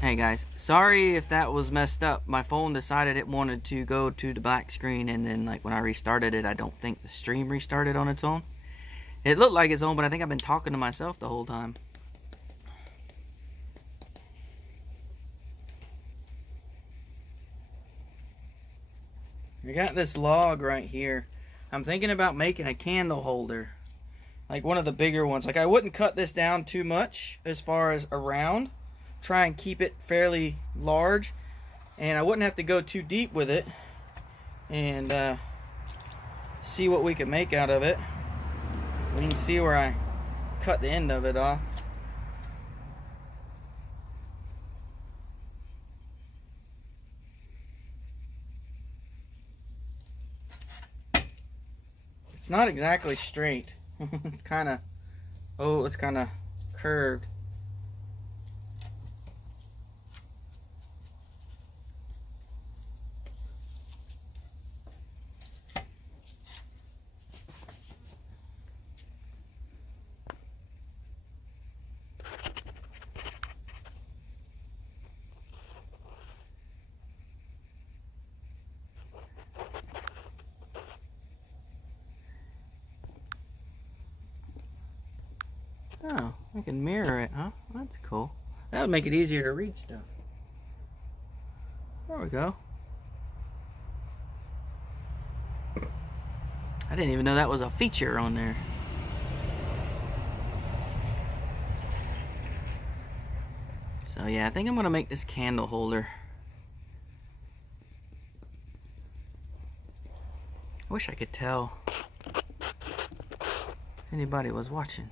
Hey guys, sorry if that was messed up. My phone decided it wanted to go to the black screen, and then like when I restarted it, I don't think the stream restarted on its own. It looked like its own, but I think I've been talking to myself the whole time. I got this log right here. I'm thinking about making a candle holder, like one of the bigger ones. Like I wouldn't cut this down too much as far as around. Try and keep it fairly large, and I wouldn't have to go too deep with it, and see what we can make out of it. You can see where I cut the end of it off. It's not exactly straight. It's kind of, oh, it's kind of curved. Oh, I can mirror it, huh? That's cool. That would make it easier to read stuff. There we go. I didn't even know that was a feature on there. So yeah, I think I'm gonna make this candle holder. I wish I could tell if anybody was watching.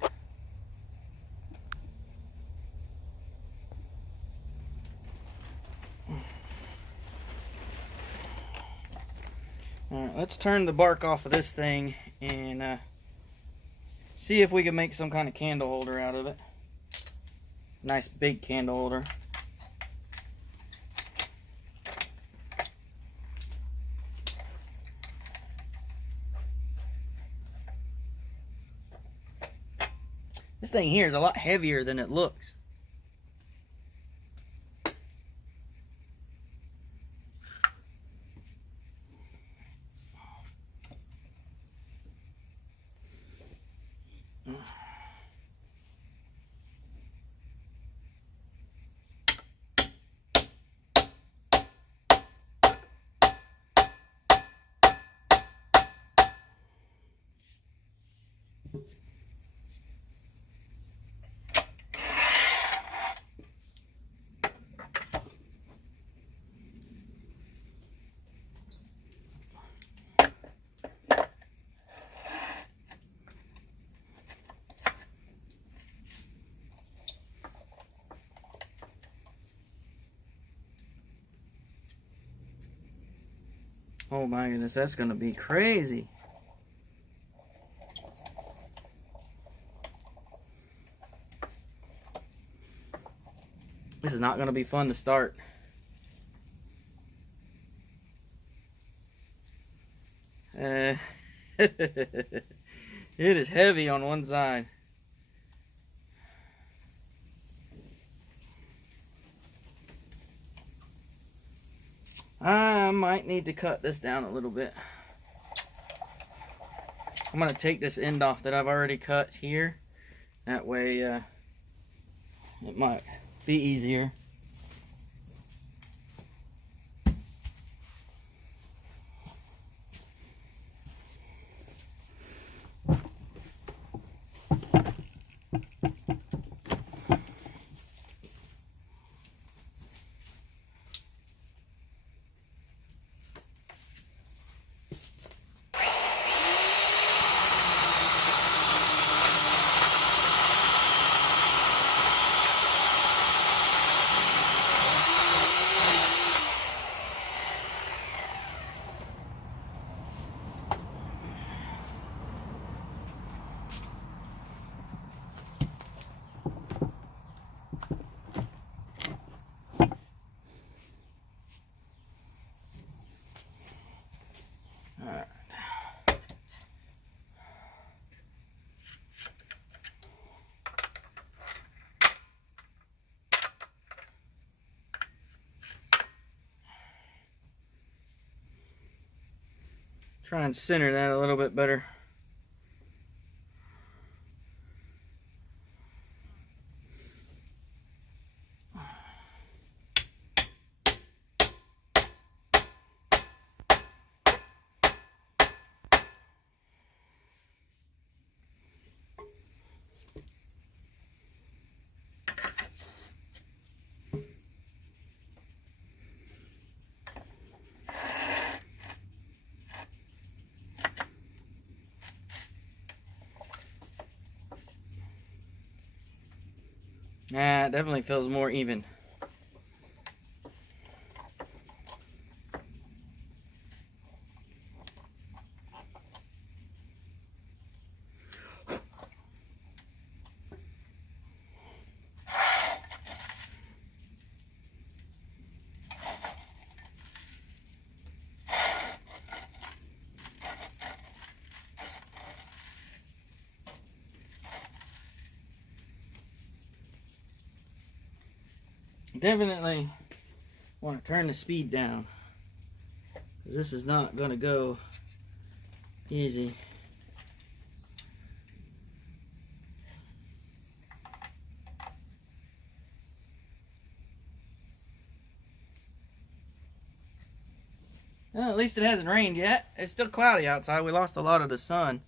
Alright, let's turn the bark off of this thing and see if we can make some kind of candle holder out of it. Nice big candle holder. This thing here is a lot heavier than it looks. Oh my goodness, that's gonna be crazy. This is not gonna be fun to start. It is heavy on one side. I might need to cut this down a little bit. I'm going to take this end off that I've already cut here. That way it might be easier. Try and center that a little bit better. Nah, it definitely feels more even. Definitely want to turn the speed down, because this is not going to go easy. Well, at least it hasn't rained yet. It's still cloudy outside. We lost a lot of the sun.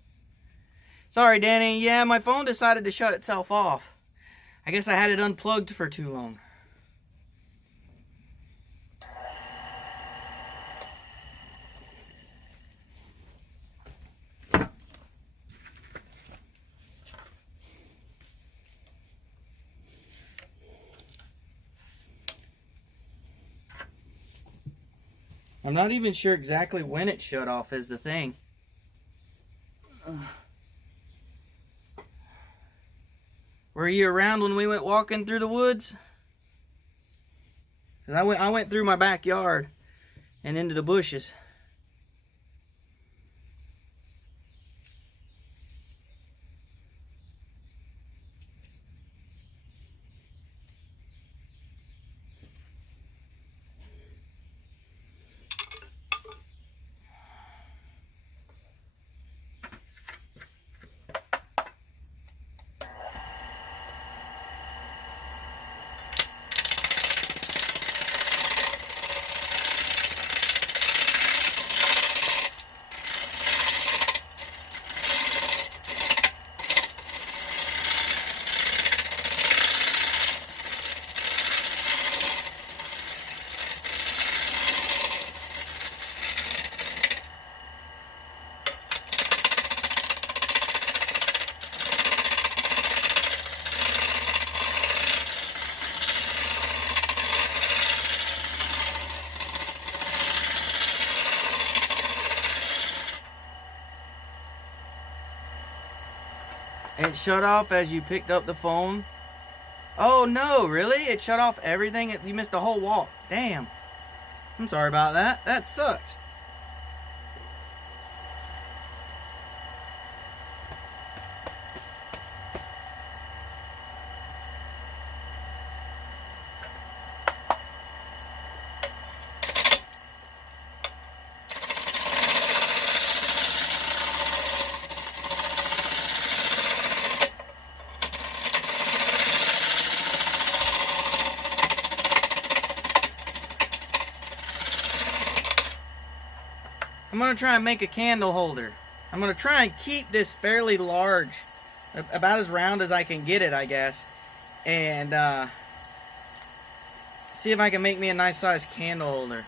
Sorry, Danny. Yeah, my phone decided to shut itself off. I guess I had it unplugged for too long. I'm not even sure exactly when it shut off is the thing. Were you around when we went walking through the woods? 'Cause I went through my backyard and into the bushes. It shut off as you picked up the phone? Oh no, really? It shut off everything? You missed the whole walk. Damn. I'm sorry about that. That sucks. I'm going to try and make a candle holder. I'm going to try and keep this fairly large, about as round as I can get it, I guess. And see if I can make me a nice sized candle holder.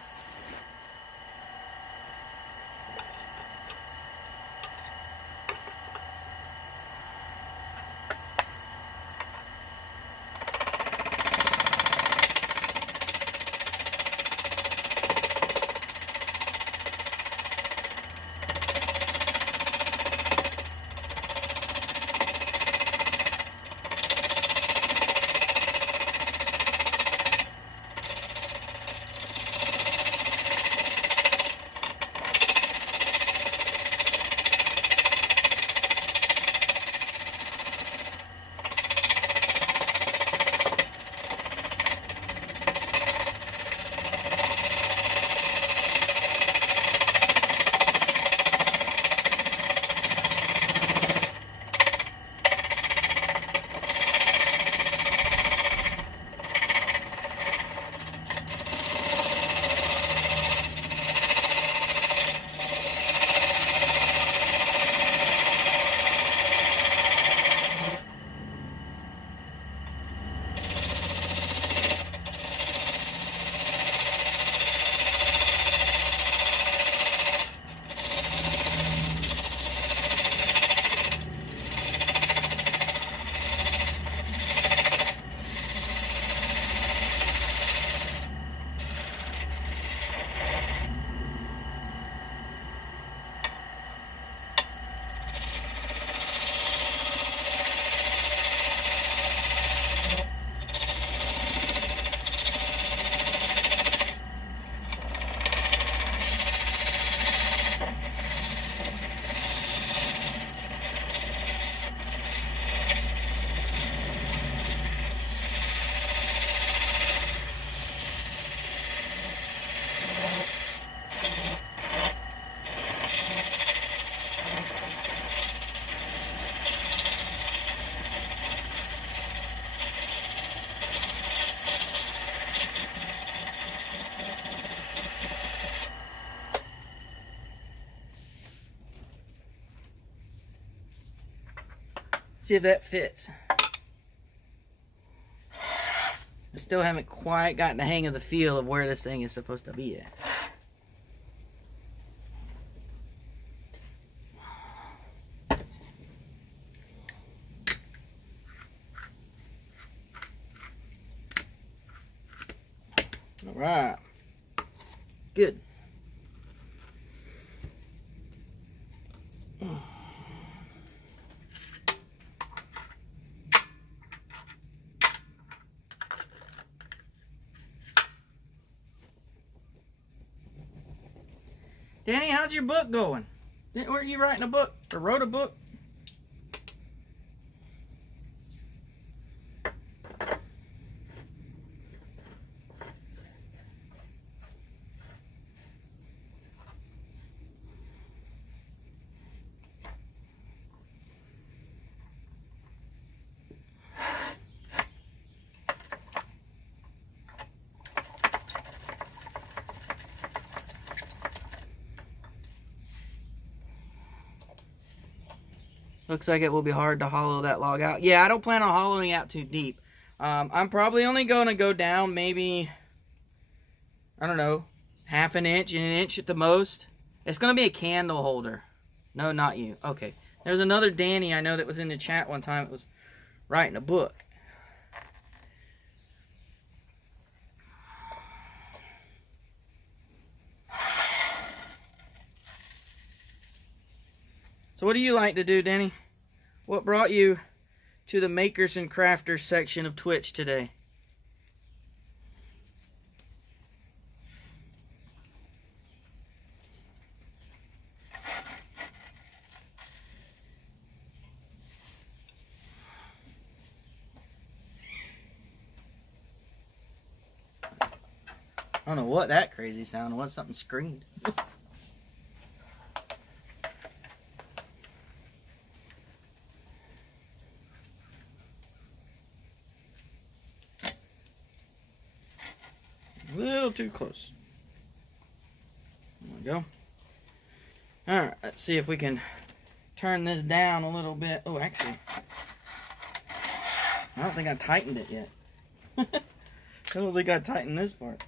see if that fits. I still haven't quite gotten the hang of the feel of where this thing is supposed to be at. All right. Good. Danny, how's your book going? Weren't you writing a book or wrote a book? Looks like it will be hard to hollow that log out. Yeah, I don't plan on hollowing out too deep. I'm probably only going to go down maybe, I don't know, half an inch and an inch at the most. It's going to be a candle holder. No, not you. Okay. There's another Danny I know that was in the chat one time. It was writing a book. So what do you like to do, Danny? What brought you to the makers and crafters section of Twitch today? I don't know what that crazy sound was. Something screamed. A little too close. There we go. Alright, let's see if we can turn this down a little bit. Oh, actually, I don't think I tightened it yet. I don't think I tightened this part.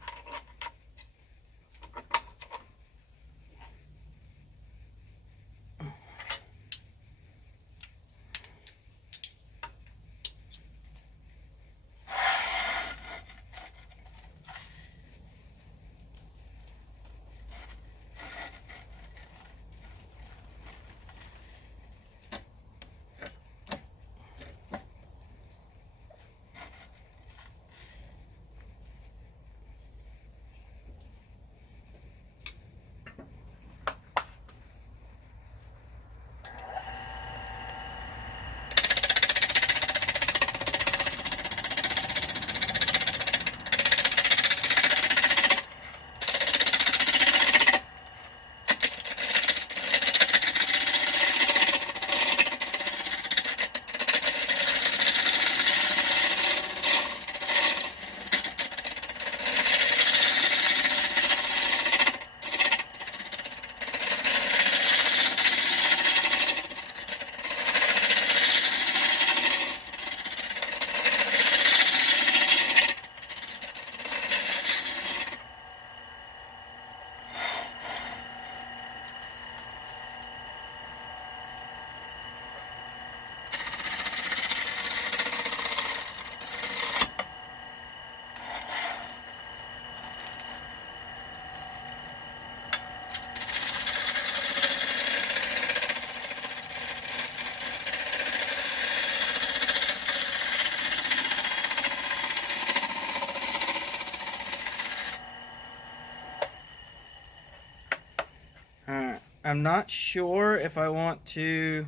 I'm not sure if I want to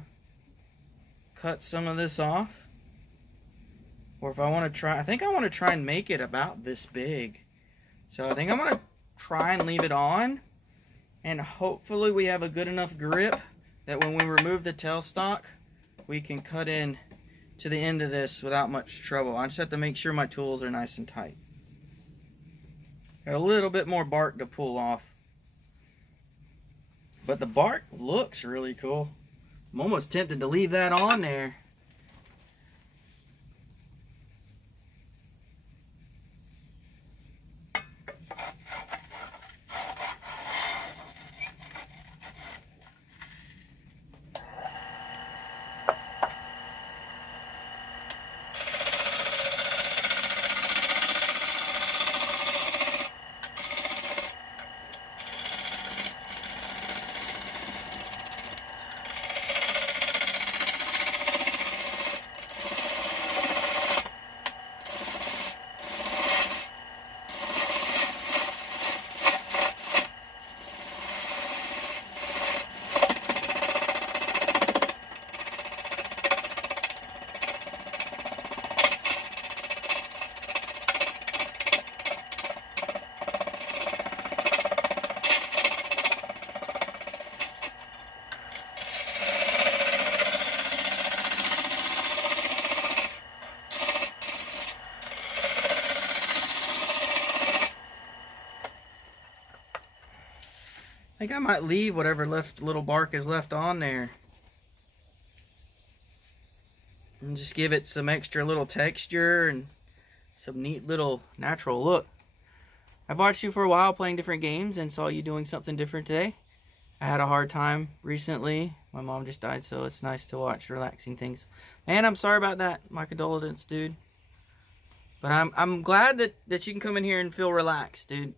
cut some of this off or if I want to try. I think I want to try and make it about this big. So I think I'm going to try and leave it on, and hopefully we have a good enough grip that when we remove the tailstock, we can cut in to the end of this without much trouble. I just have to make sure my tools are nice and tight. Got a little bit more bark to pull off. But the bark looks really cool. I'm almost tempted to leave that on there I think I might leave whatever little bark is left on there. And just give it some extra little texture and some neat little natural look. I've watched you for a while playing different games and saw you doing something different today. I had a hard time recently. My mom just died, so it's nice to watch relaxing things. And I'm sorry about that. My condolences, dude. But I'm glad that you can come in here and feel relaxed, dude.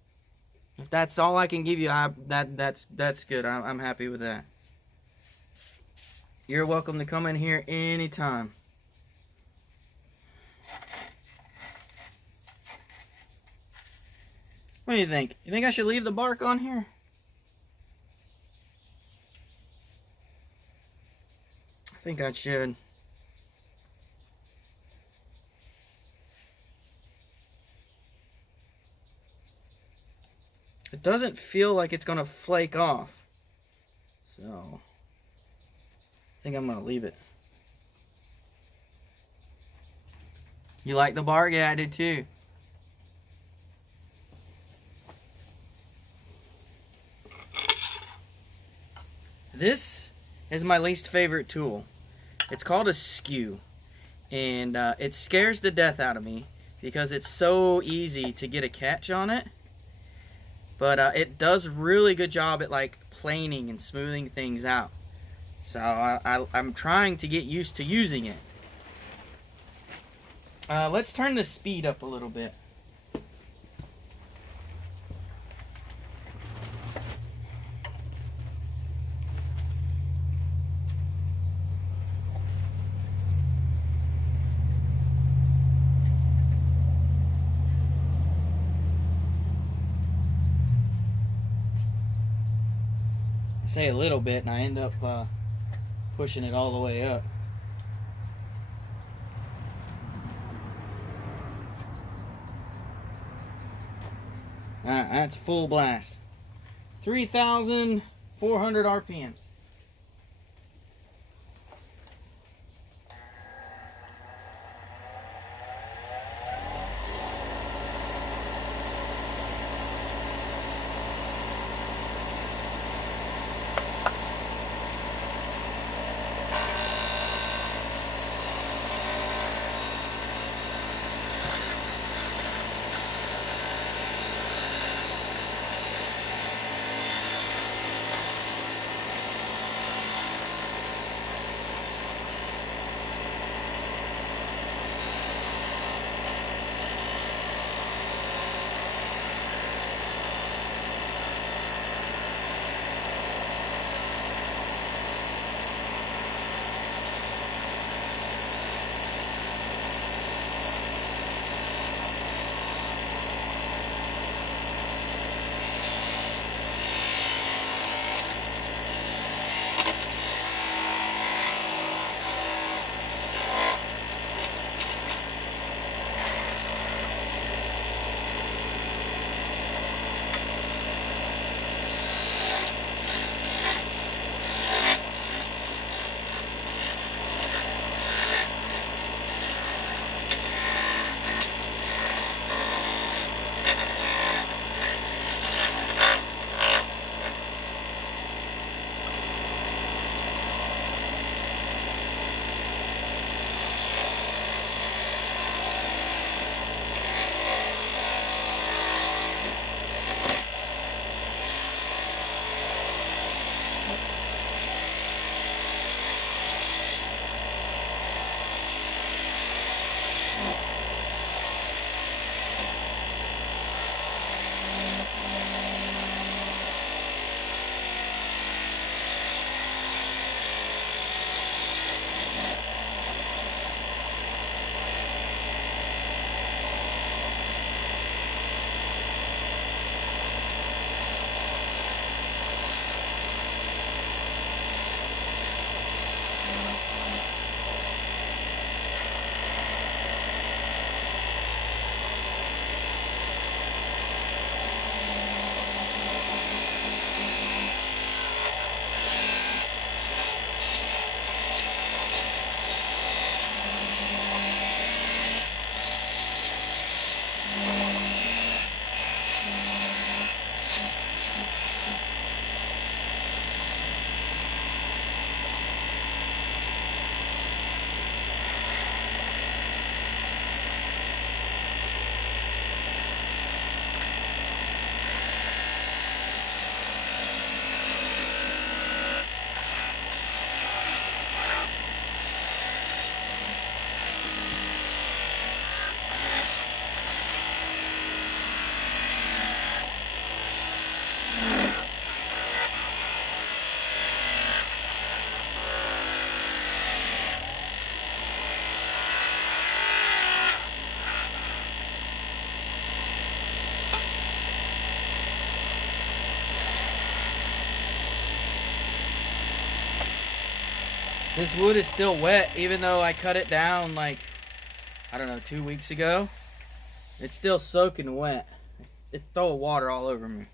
If that's all I can give you, that's good. I'm happy with that. You're welcome to come in here anytime. What do you think? You think I should leave the bark on here? I think I should. It doesn't feel like it's gonna flake off. So, I think I'm gonna leave it. You like the bark? Yeah, I did too. This is my least favorite tool. It's called a skew, and it scares the death out of me because it's so easy to get a catch on it. But it does really good job at like planing and smoothing things out. So I'm trying to get used to using it. Let's turn the speed up a little bit. Say a little bit and I end up pushing it all the way up. Alright, that's full blast. 3,400 RPMs. This wood is still wet, even though I cut it down like, I don't know, 2 weeks ago. It's still soaking wet. It's throwing water all over me.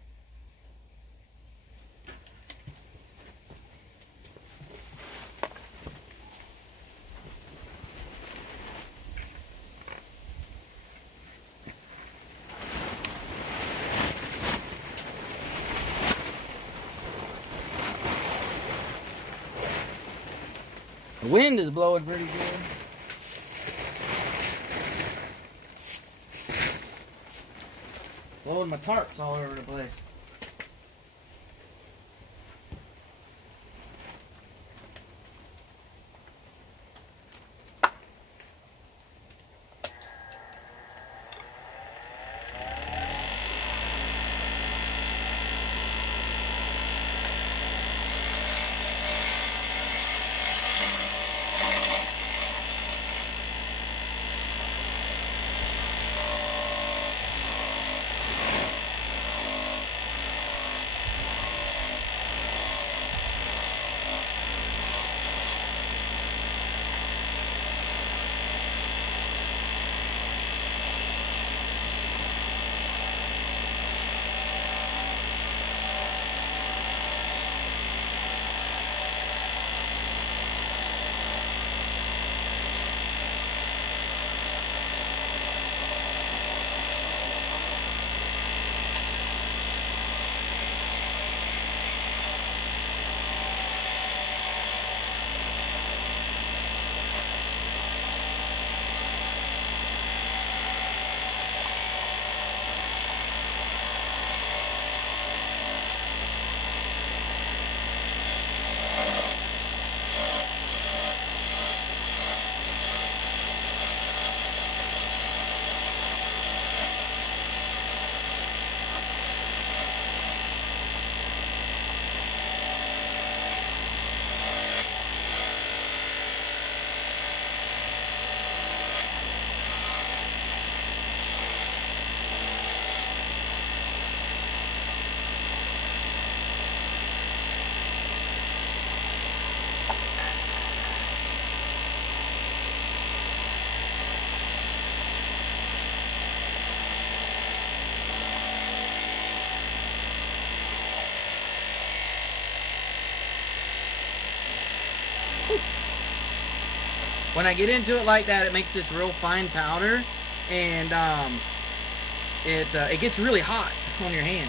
The wind is blowing pretty good. Blowing my tarps all over the place. When I get into it like that, it makes this real fine powder, and it gets really hot on your hand.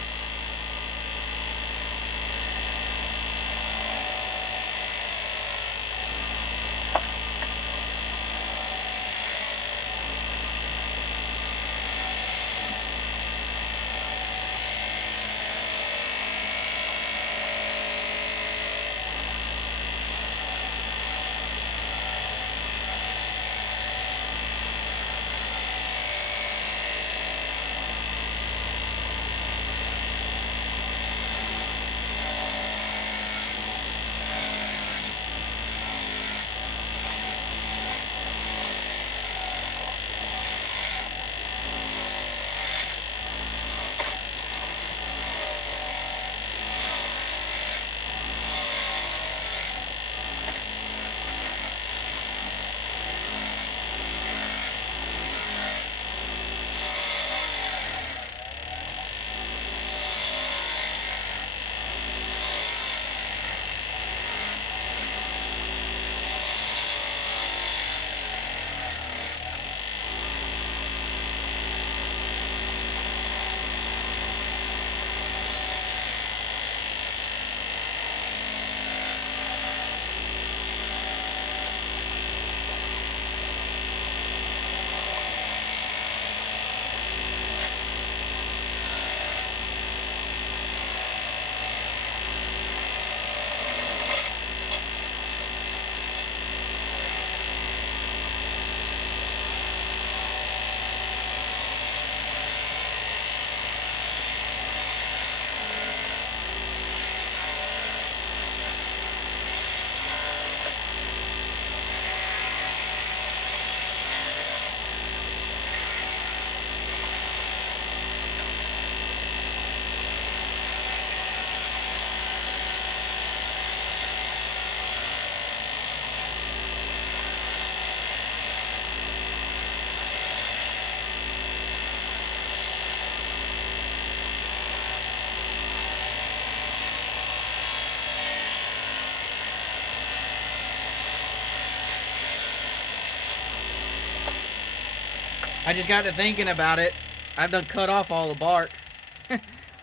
I just got to thinking about it. I've done cut off all the bark.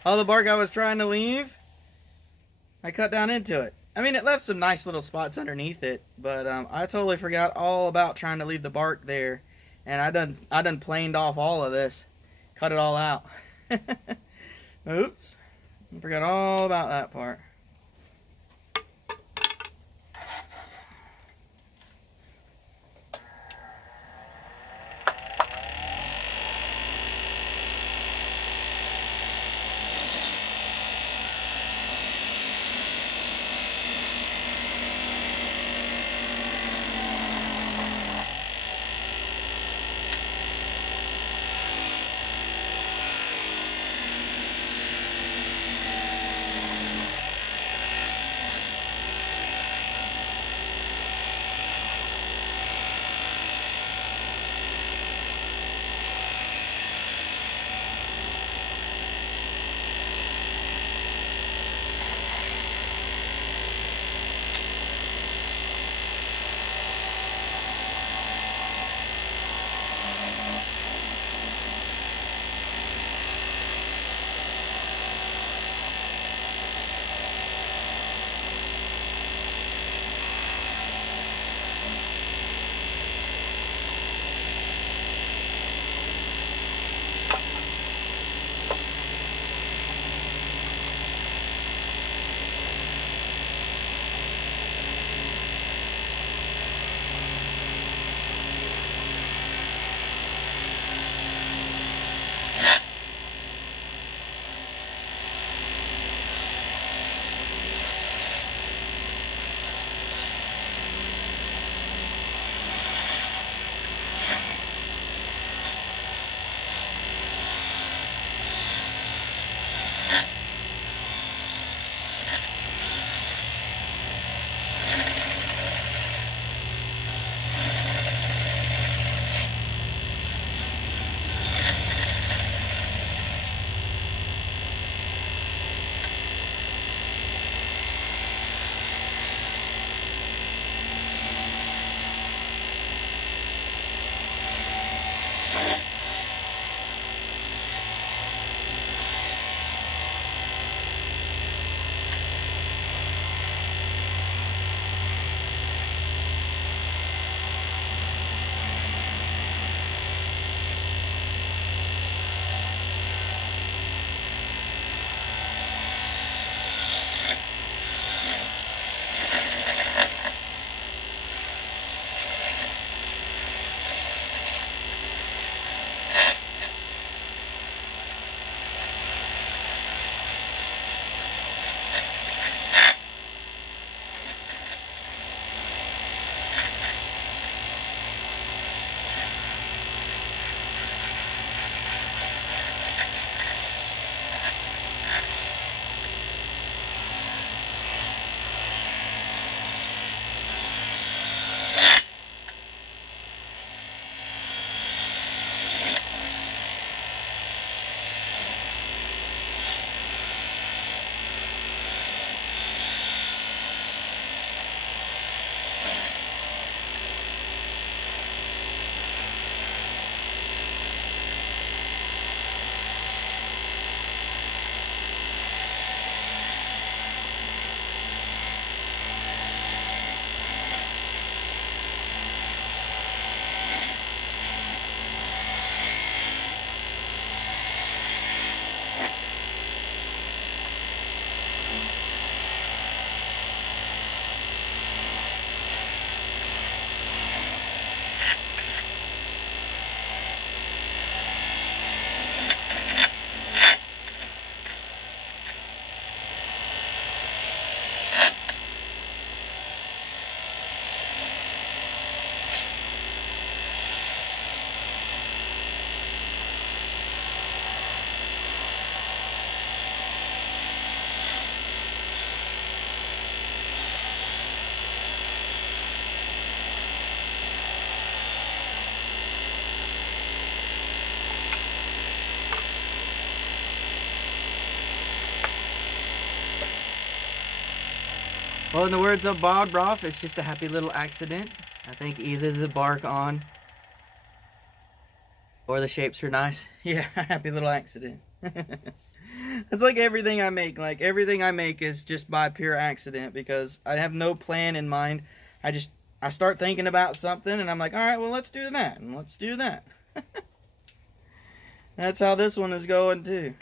All the bark I was trying to leave, I cut down into it. I mean, it left some nice little spots underneath it, but I totally forgot all about trying to leave the bark there, and I done planed off all of this, cut it all out. Oops, I forgot all about that part. Well, in the words of Bob Ross, it's just a happy little accident. I think either the bark on Or the shapes are nice. Yeah, happy little accident. It's like everything I make. Like everything I make is just by pure accident because I have no plan in mind. I start thinking about something and I'm like, all right, well, let's do that and let's do that. That's how this one is going too.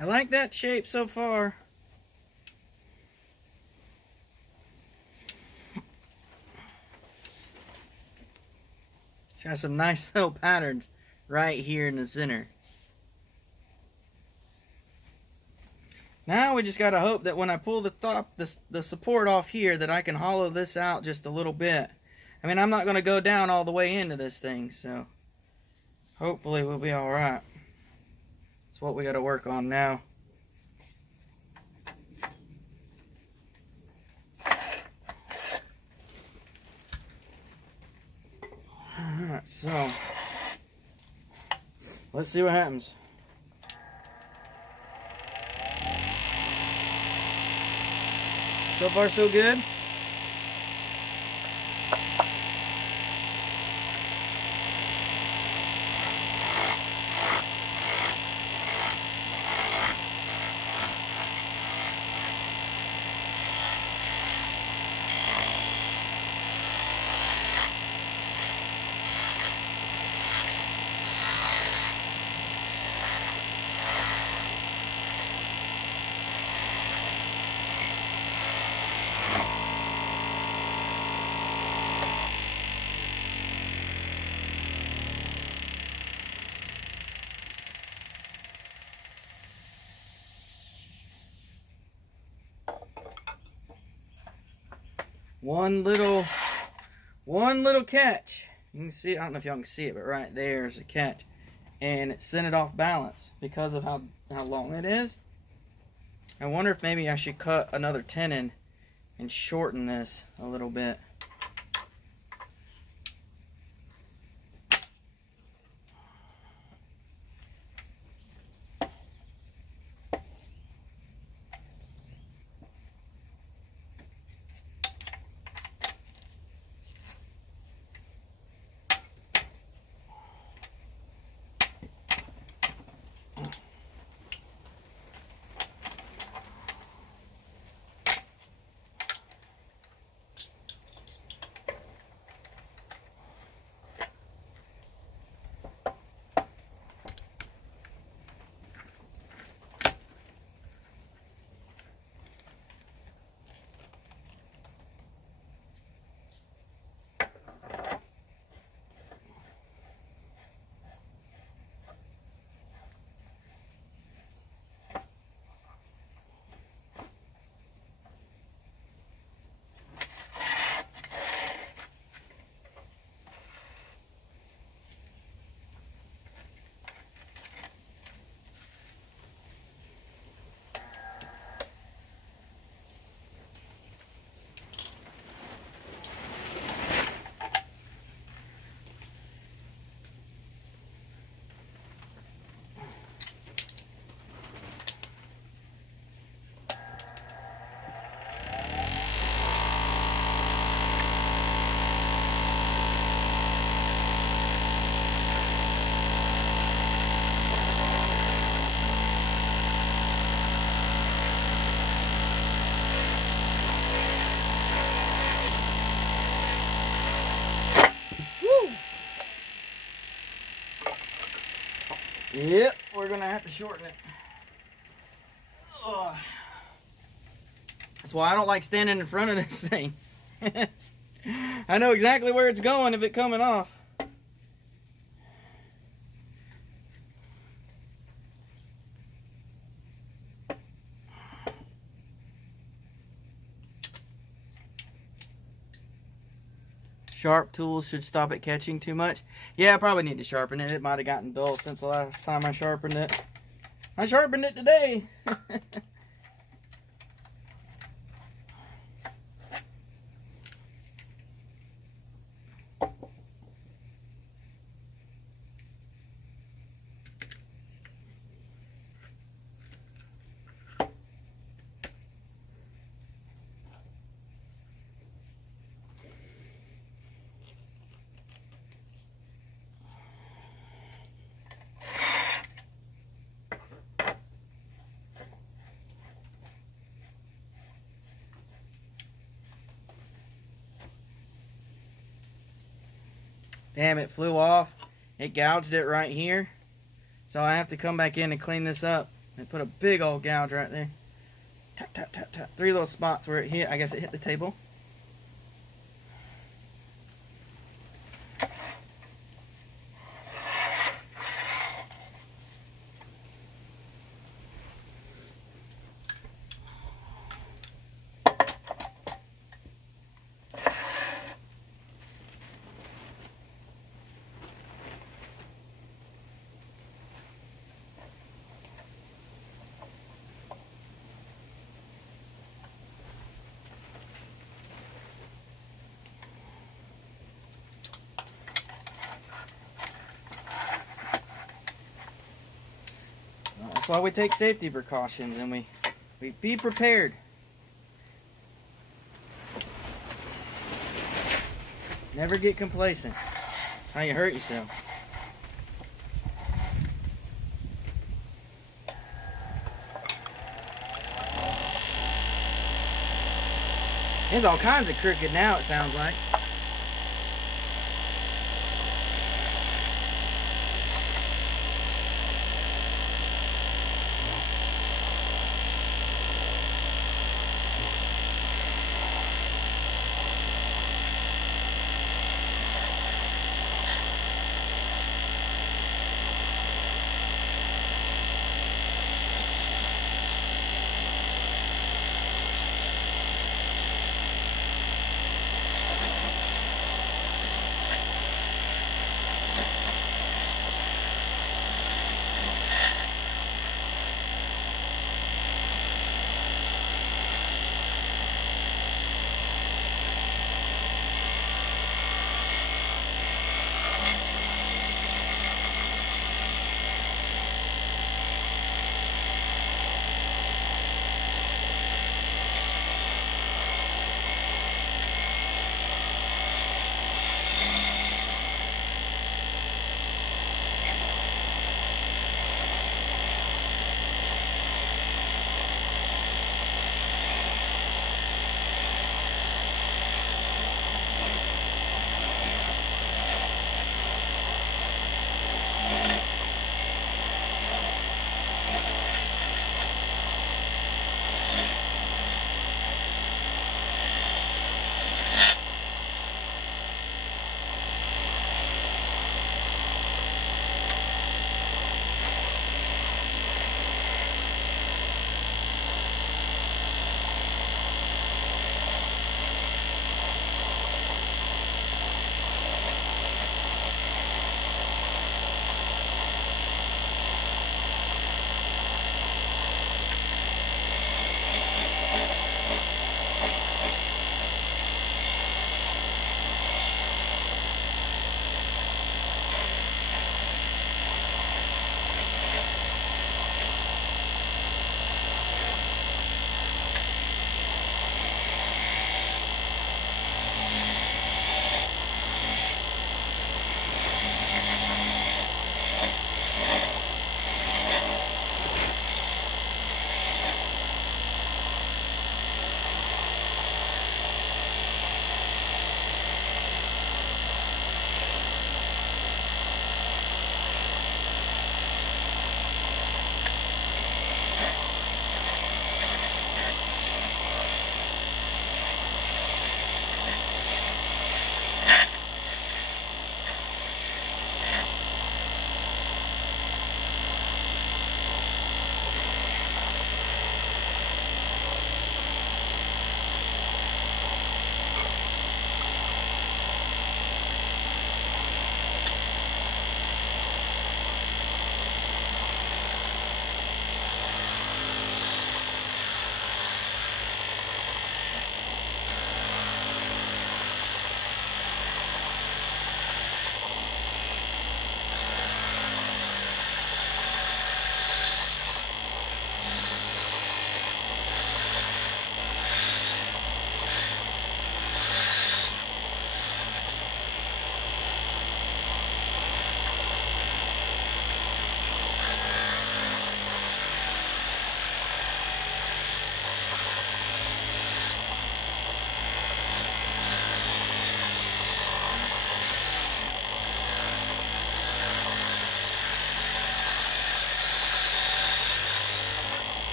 I like that shape so far. It's got some nice little patterns right here in the center. Now we just gotta hope that when I pull the top, the support off here, that I can hollow this out just a little bit. I mean, I'm not gonna go down all the way into this thing, so hopefully we'll be all right. That's what we gotta work on now. Alright, so let's see what happens. So far, so good. One little catch. You can see, I don't know if y'all can see it, but right there's a catch. And it sent it off balance because of how long it is. I wonder if maybe I should cut another tenon and shorten this a little bit. Yep, we're gonna have to shorten it. Ugh. That's why I don't like standing in front of this thing. I know exactly where it's going if it's coming off. Sharp tools should stop it catching too much. Yeah, I probably need to sharpen it. It might have gotten dull since the last time I sharpened it. I sharpened it today. Damn, it flew off. It gouged it right here. So I have to come back in and clean this up And put a big old gouge right there. Tap, tap, tap, tap. 3 little spots where it hit. I guess it hit the table. That's why we take safety precautions and we be prepared. Never get complacent. How you hurt yourself. There's all kinds of crooked now, it sounds like.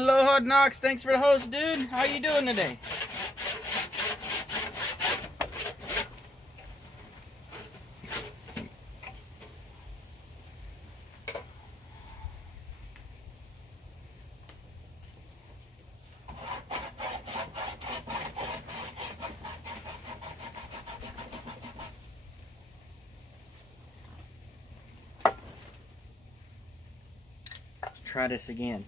Hello, Hard Knocks. Thanks for the host, dude. How you doing today? Let's try this again.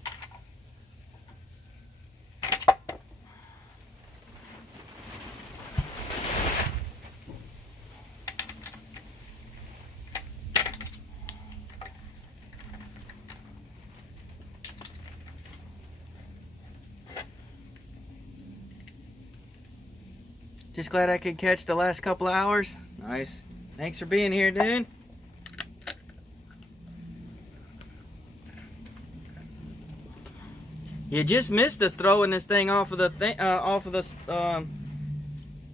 Just glad I could catch the last couple of hours. Nice. Thanks for being here, dude. You just missed us throwing this thing off of the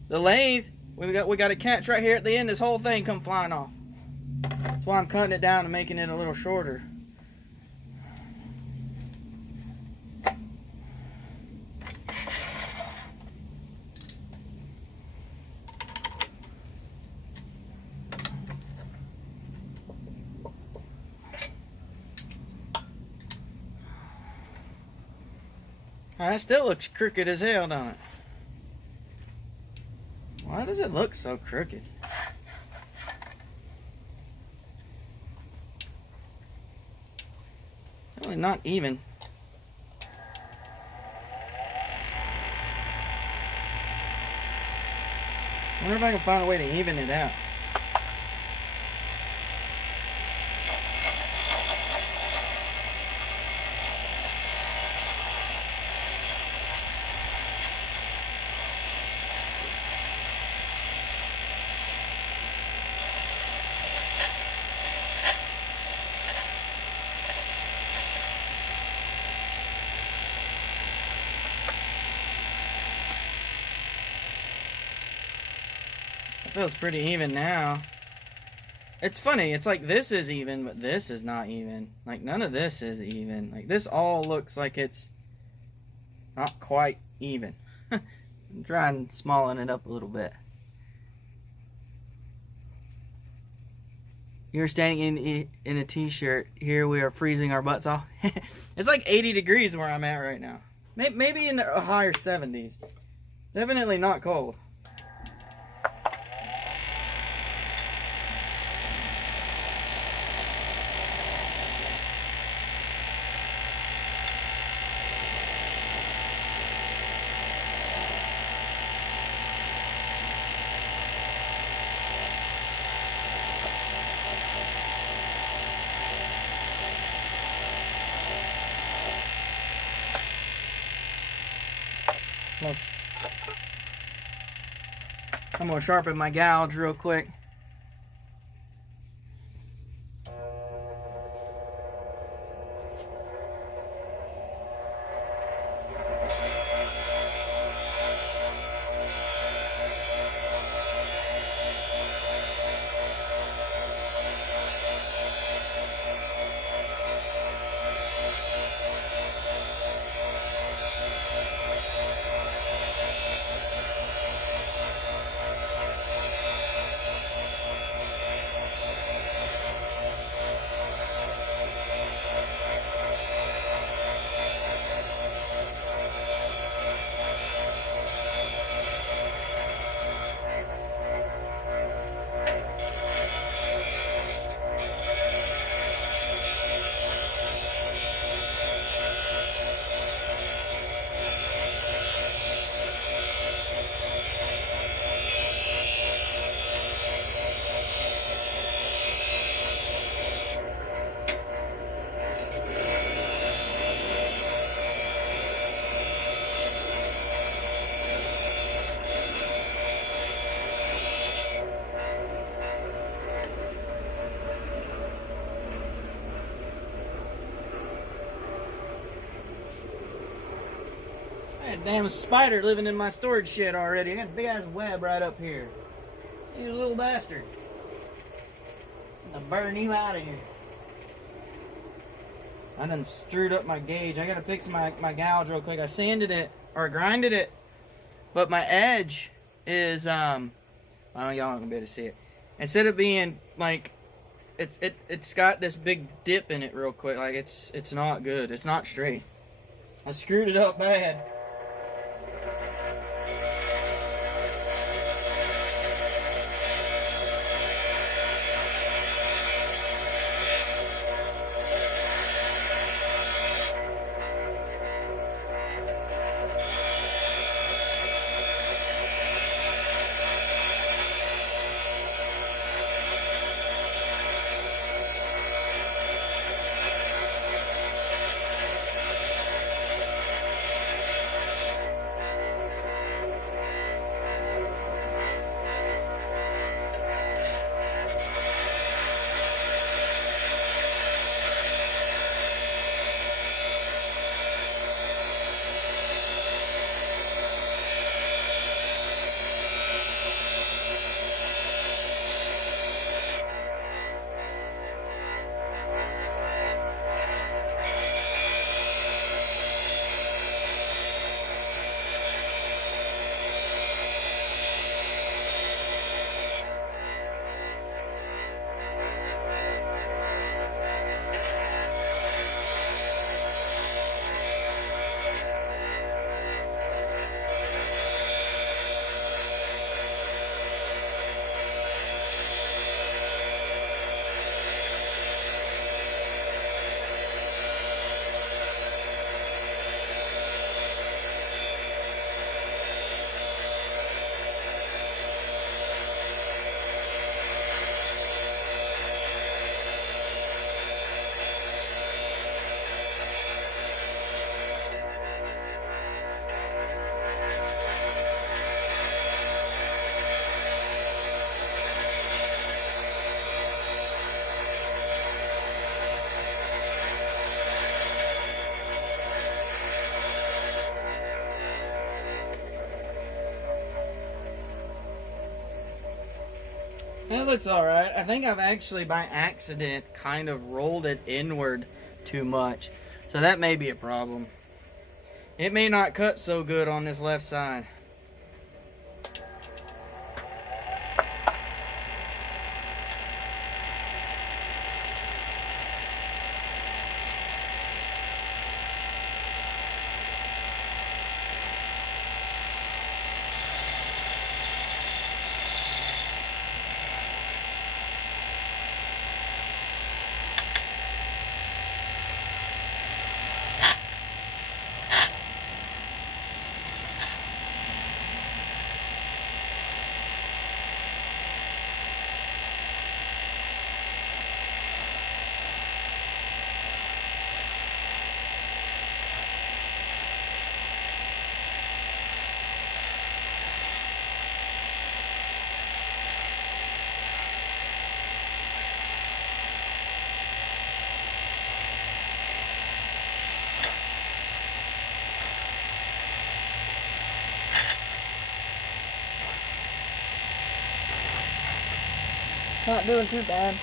the lathe. We got a catch right here at the end. This whole thing come flying off. That's why I'm cutting it down and making it a little shorter. That still looks crooked as hell, don't it? Why does it look so crooked? Really not even. I wonder if I can find a way to even it out. Feels pretty even now. It's funny, it's like this is even, but this is not even. Like none of this is even. Like this all looks like it's not quite even. I'm trying to smallen it up a little bit. You're standing in a t-shirt. Here we are freezing our butts off. It's like 80 degrees where I'm at right now. Maybe in the higher 70s. Definitely not cold. I'm gonna sharpen my gouge real quick. Damn spider living in my storage shed already. I got a big ass web right up here. You little bastard. I'm gonna burn you out of here. I done screwed up my gauge. I gotta fix my gouge real quick. I sanded it or grinded it, but my edge is well, y'all aren't gonna be able to see it. Instead of being like it's got this big dip in it real quick. Like it's not good. It's not straight. I screwed it up bad. That looks alright. I think I've actually by accident kind of rolled it inward too much. So that may be a problem. It may not cut so good on this left side. Not doing too bad.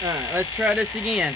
Alright, let's try this again.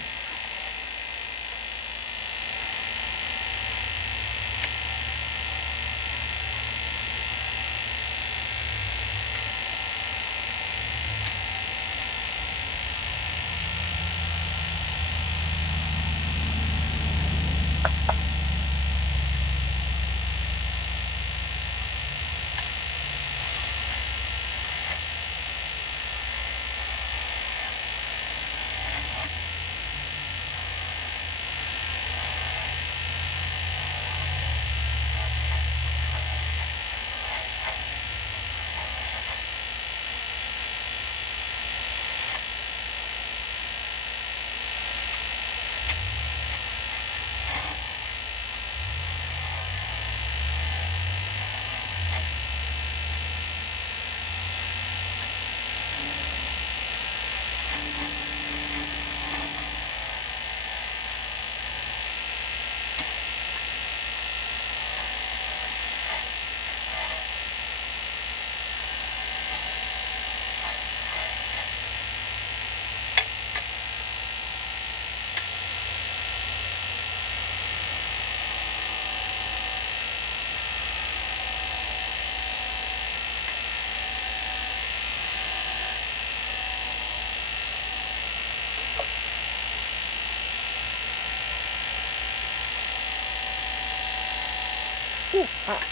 Ooh, hot.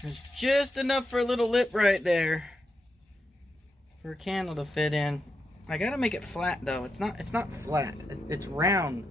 There's just enough for a little lip right there for a candle to fit in. I gotta make it flat though. It's not flat. It's round.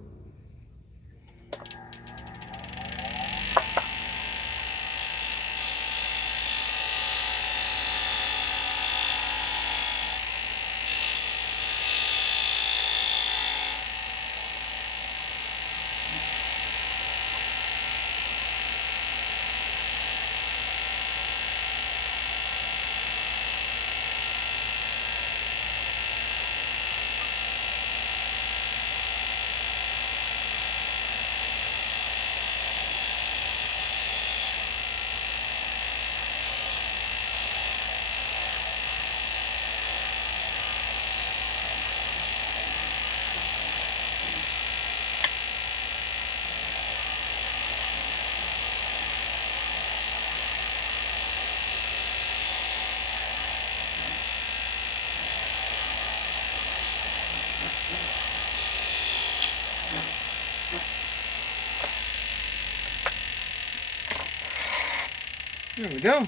There we go.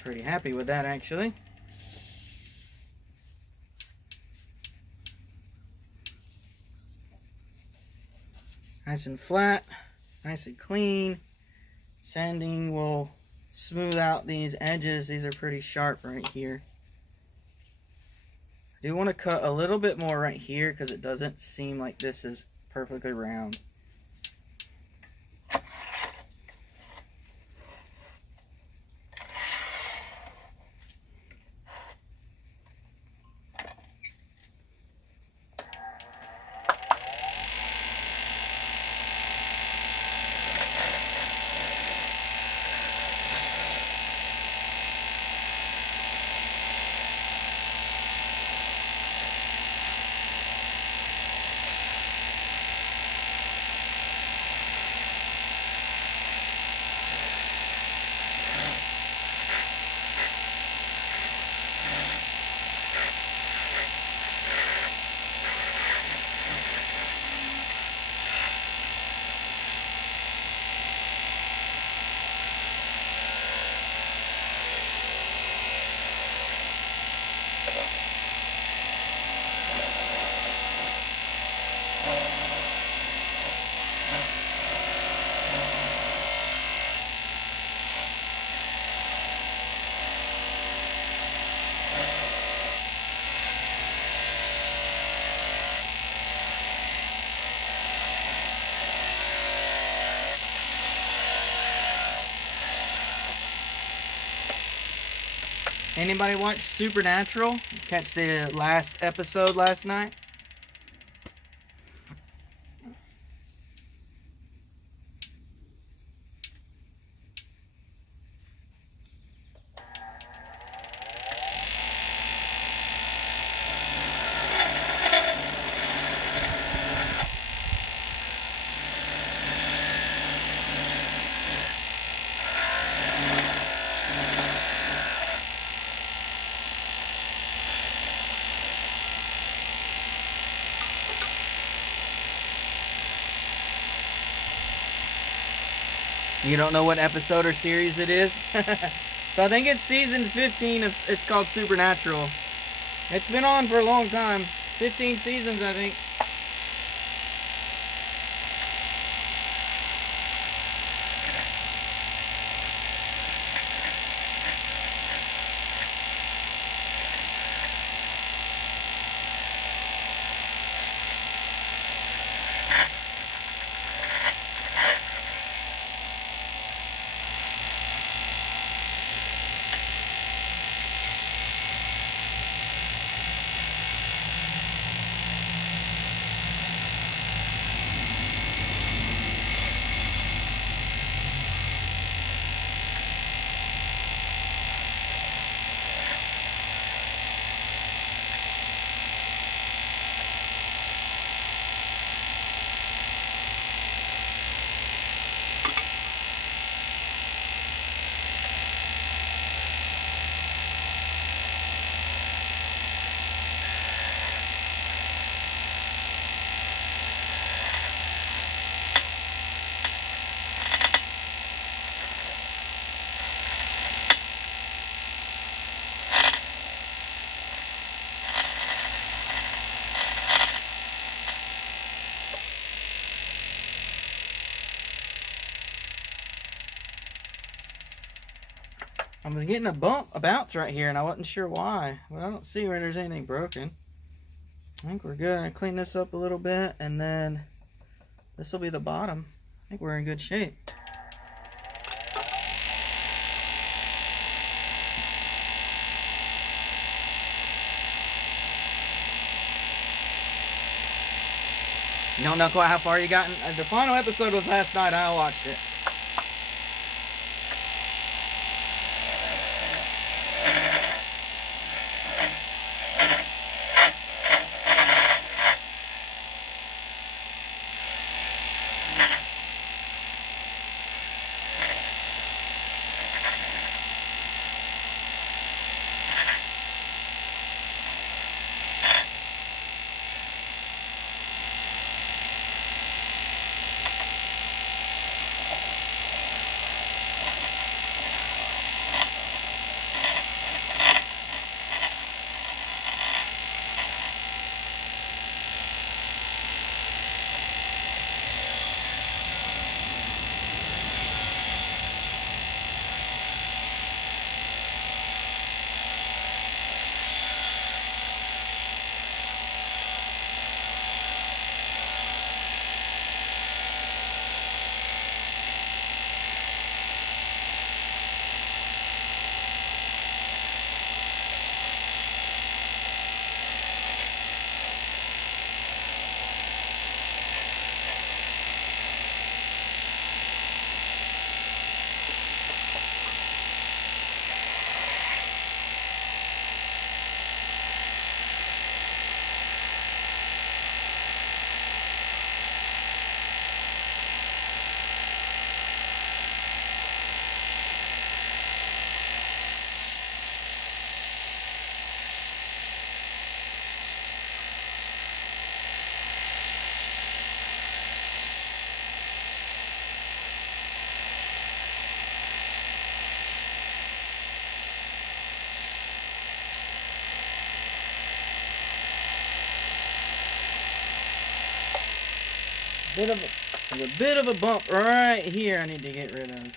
Pretty happy with that actually. Nice and flat, nice and clean. Sanding will smooth out these edges. These are pretty sharp right here. I do want to cut a little bit more right here because it doesn't seem like this is perfectly round. Anybody watch Supernatural? Catch the last episode last night? You don't know what episode or series it is? So I think it's season 15 of, it's called Supernatural. It's been on for a long time. 15 seasons, I think. I was getting a bounce right here, and I wasn't sure why. But I don't see where there's anything broken. I think we're good. I clean this up a little bit, and then this will be the bottom. I think we're in good shape. You don't know quite how far you got. The final episode was last night. I watched it. There's a bit of a bump right here I need to get rid of.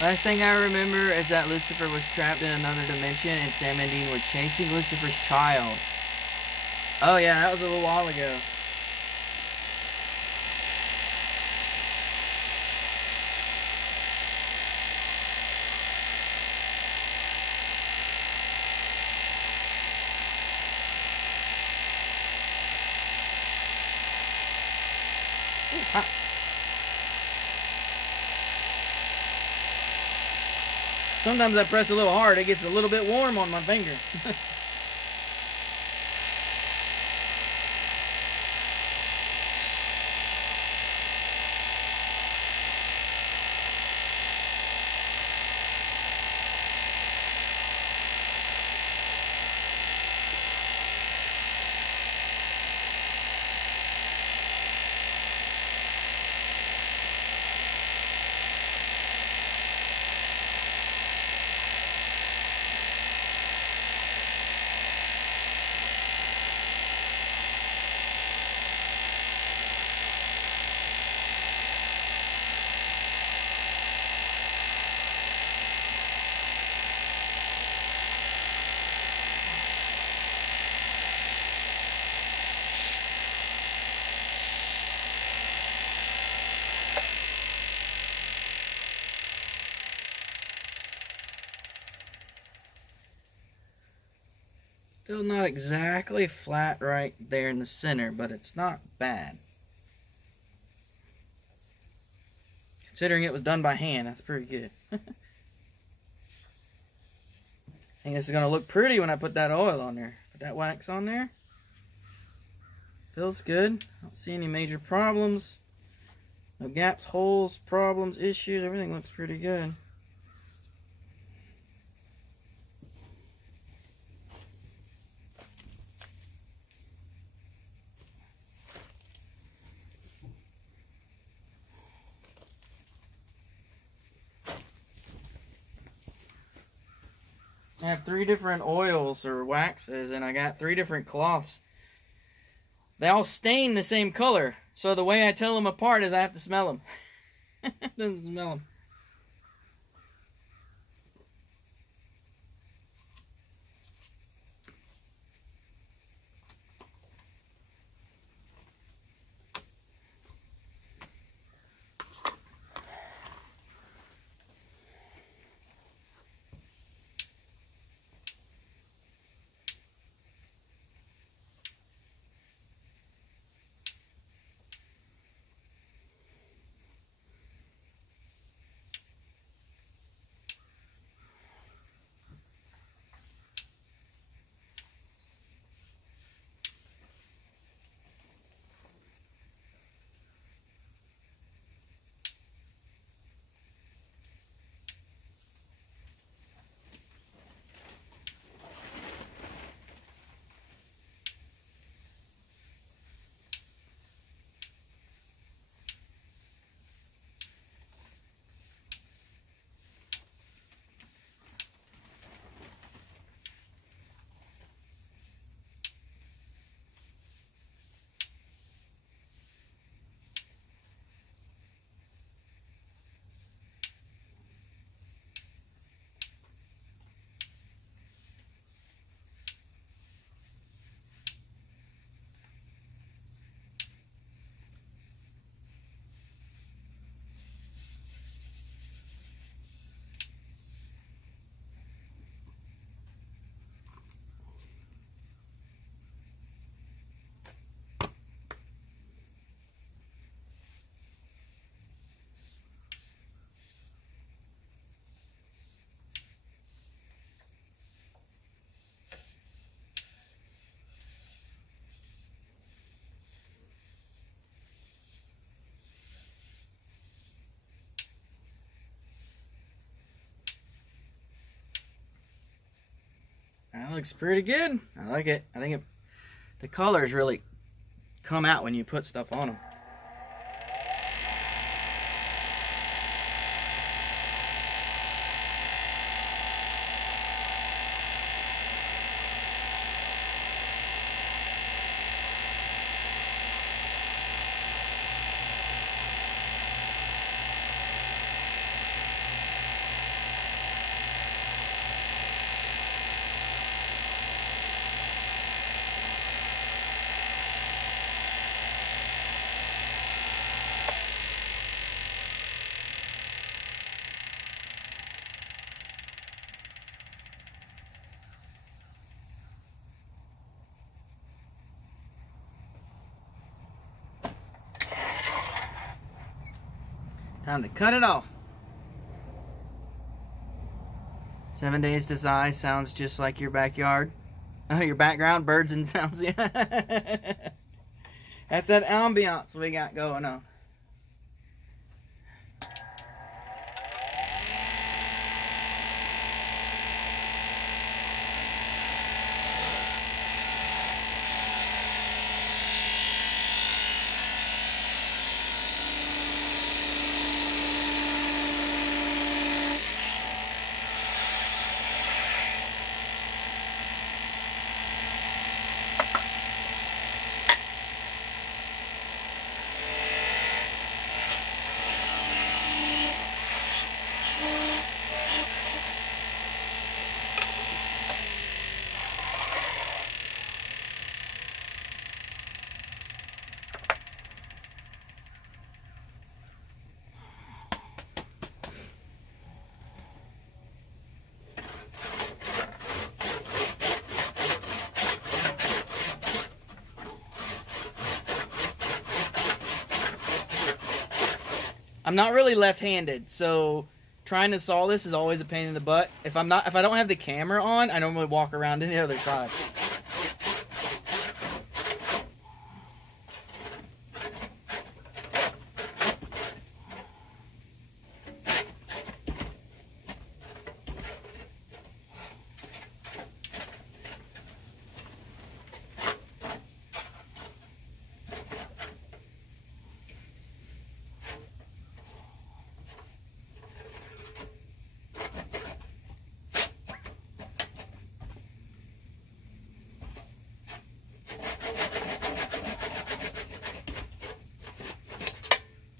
Last thing I remember is that Lucifer was trapped in another dimension and Sam and Dean were chasing Lucifer's child. Oh yeah, that was a little while ago. Ooh, hot. Sometimes I press a little hard, it gets a little bit warm on my finger. Still not exactly flat right there in the center, but it's not bad. Considering it was done by hand, that's pretty good. I think this is going to look pretty when I put that oil on there. Put that wax on there. Feels good. I don't see any major problems. No gaps, holes, problems, issues. Everything looks pretty good. I have 3 different oils or waxes, and I got 3 different cloths. They all stain the same color, so the way I tell them apart is I have to smell them. Doesn't smell them. looks pretty good. I like it. I think the colors really come out when you put stuff on them. Time to cut it off. 7 days to size sounds just like your backyard. Oh, your background, birds and sounds. Yeah. That's that ambiance we got going on. I'm not really left-handed, so trying to saw this is always a pain in the butt. If I don't have the camera on, I normally walk around to the other side.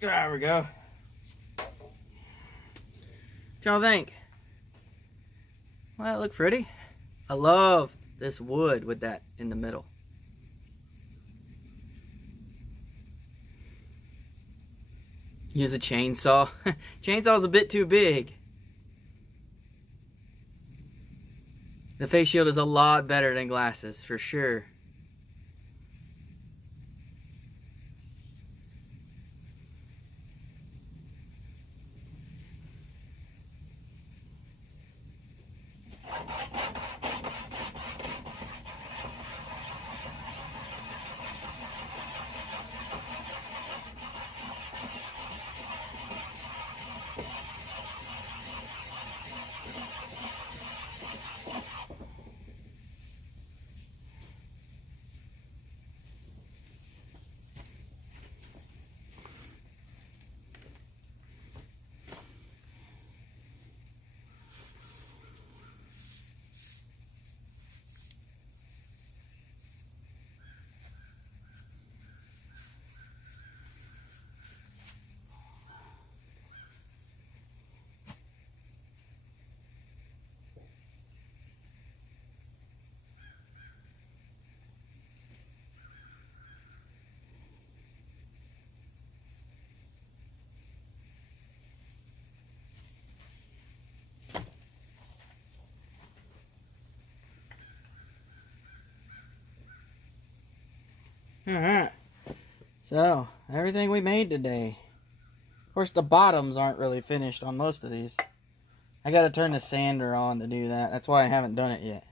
There we go. What y'all think? Well, that look pretty. I love this wood with that in the middle. Use a chainsaw. Chainsaw's a bit too big. The face shield is a lot better than glasses, for sure. Alright, so everything we made today. Of course, the bottoms aren't really finished on most of these. I gotta turn the sander on to do that. That's why I haven't done it yet.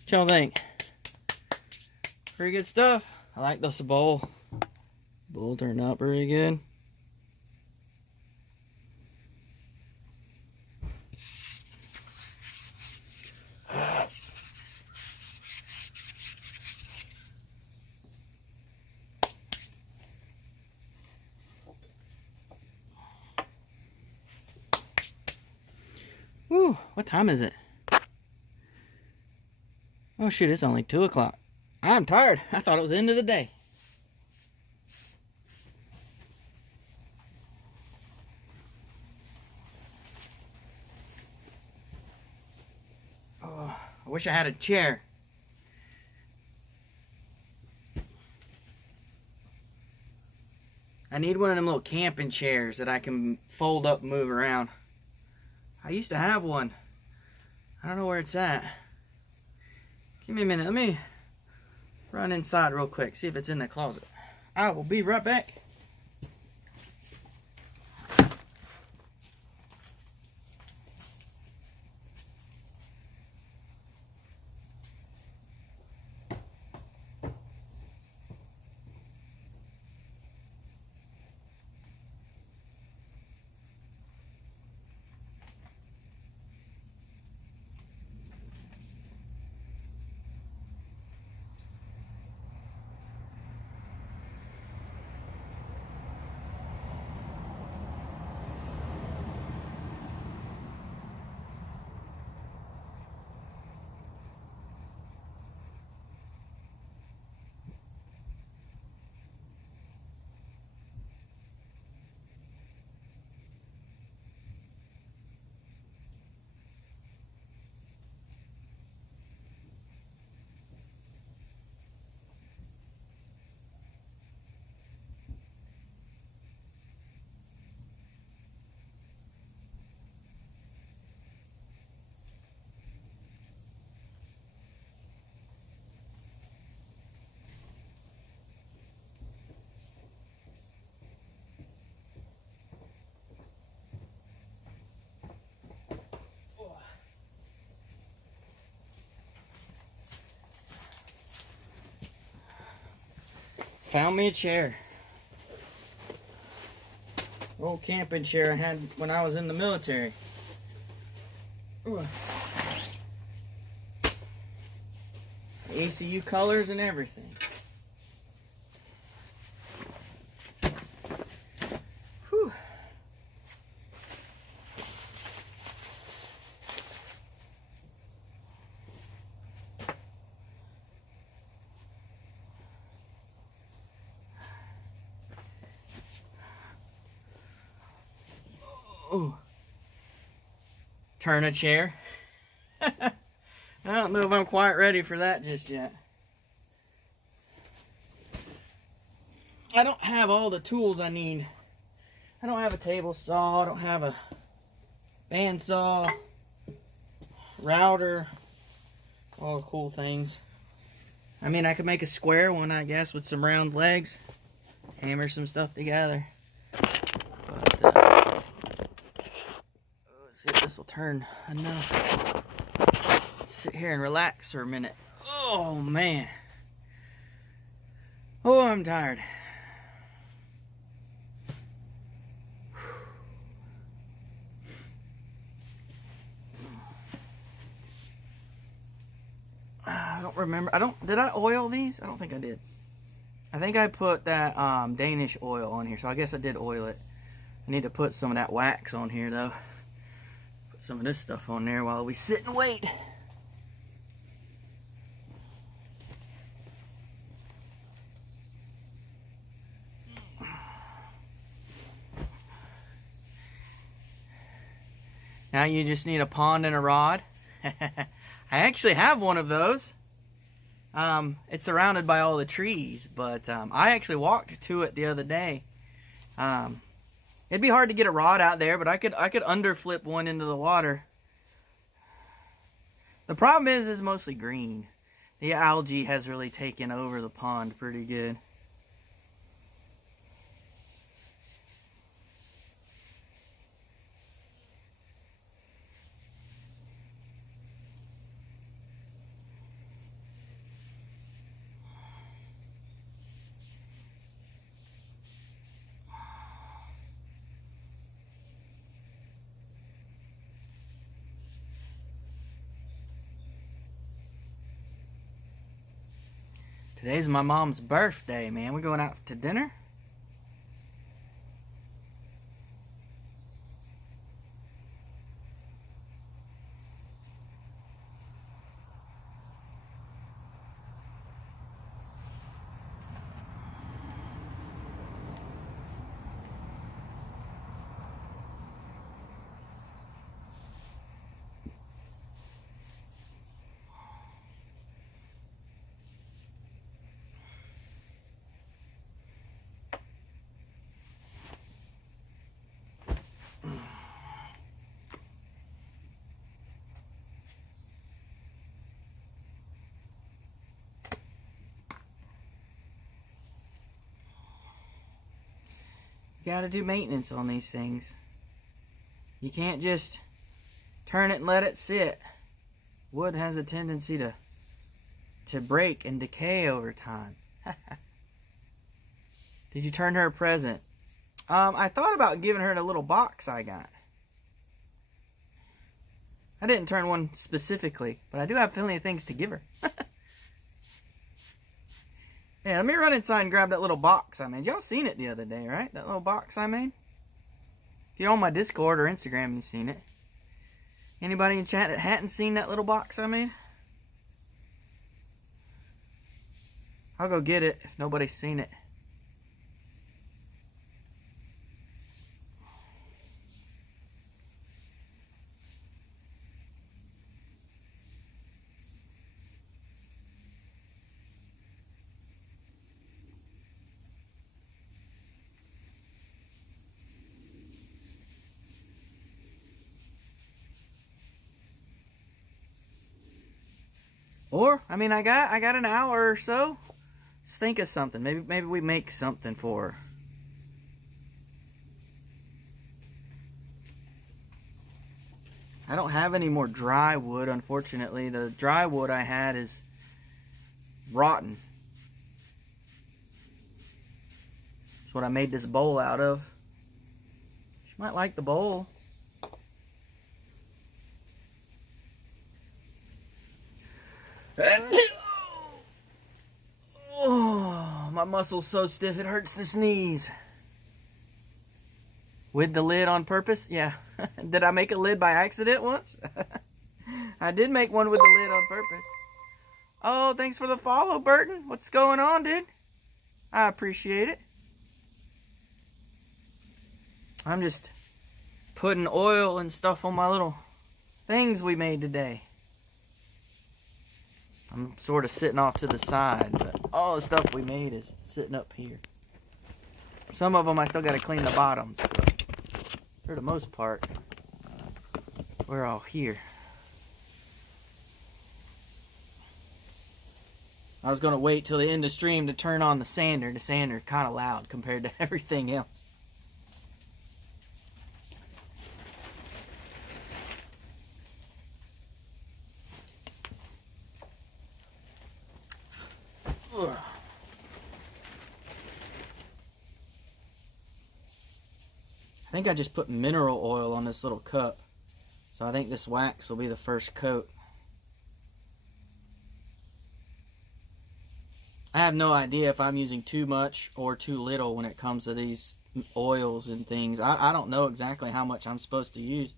What y'all think? Pretty good stuff. I like this bowl. Bowl turned out pretty good. What time is it? Oh shoot, it's only 2 o'clock. I'm tired. I thought it was the end of the day. Oh, I wish I had a chair. I need one of them little camping chairs that I can fold up and move around. I used to have one. I don't know where it's at. Give me a minute. Let me run inside real quick, see if it's in the closet. I will be right back. Found me a chair. Old camping chair I had when I was in the military. Ooh. ACU colors and everything. Whew. Oh. Turn a chair. I don't know if I'm quite ready for that just yet. I don't have all the tools I need. I don't have a table saw. I don't have a bandsaw, router, all the cool things. I mean, I could make a square one, I guess, with some round legs. Hammer some stuff together. But, let's see if this will turn enough. Sit here and relax for a minute. Oh, man. Oh, I'm tired. I don't remember. Did I oil these? I don't think I did. I think I put that Danish oil on here, so I guess I did oil it. I need to put some of that wax on here, though. Put some of this stuff on there while we sit and wait. Now you just need a pond and a rod. I actually have one of those. It's surrounded by all the trees, but I actually walked to it the other day. It'd be hard to get a rod out there, but I could underflip one into the water. The problem is it's mostly green. The algae has really taken over the pond pretty good. Today's my mom's birthday, man. We're going out to dinner. gotta do maintenance on these things. You can't just turn it and let it sit. Wood has a tendency to break and decay over time. Did you turn her a present? I thought about giving her the little box I got. I didn't turn one specifically, but I do have plenty of things to give her. Yeah, let me run inside and grab that little box I made. Y'all seen it the other day, right? That little box I made? If you're on my Discord or Instagram, you've seen it. Anybody in chat that hadn't seen that little box I made? I'll go get it if nobody's seen it. Or, I mean, I got an hour or so. Let's think of something. Maybe we make something for her. I don't have any more dry wood, unfortunately. The dry wood I had is rotten. That's what I made this bowl out of. She might like the bowl. Oh, my muscle's so stiff it hurts to sneeze. With the lid on purpose? Yeah. Did I make a lid by accident once? I did make one with the lid on purpose. Oh, thanks for the follow, Burton. What's going on, dude? I appreciate it. I'm just putting oil and stuff on my little things we made today. I'm sort of sitting off to the side, but all the stuff we made is sitting up here. Some of them I still got to clean the bottoms, but for the most part, we're all here. I was going to wait till the end of stream to turn on the sander. The sander kind of loud compared to everything else. I think I just put mineral oil on this little cup. So I think this wax will be the first coat. I have no idea if I'm using too much or too little when it comes to these oils and things. I don't know exactly how much I'm supposed to use.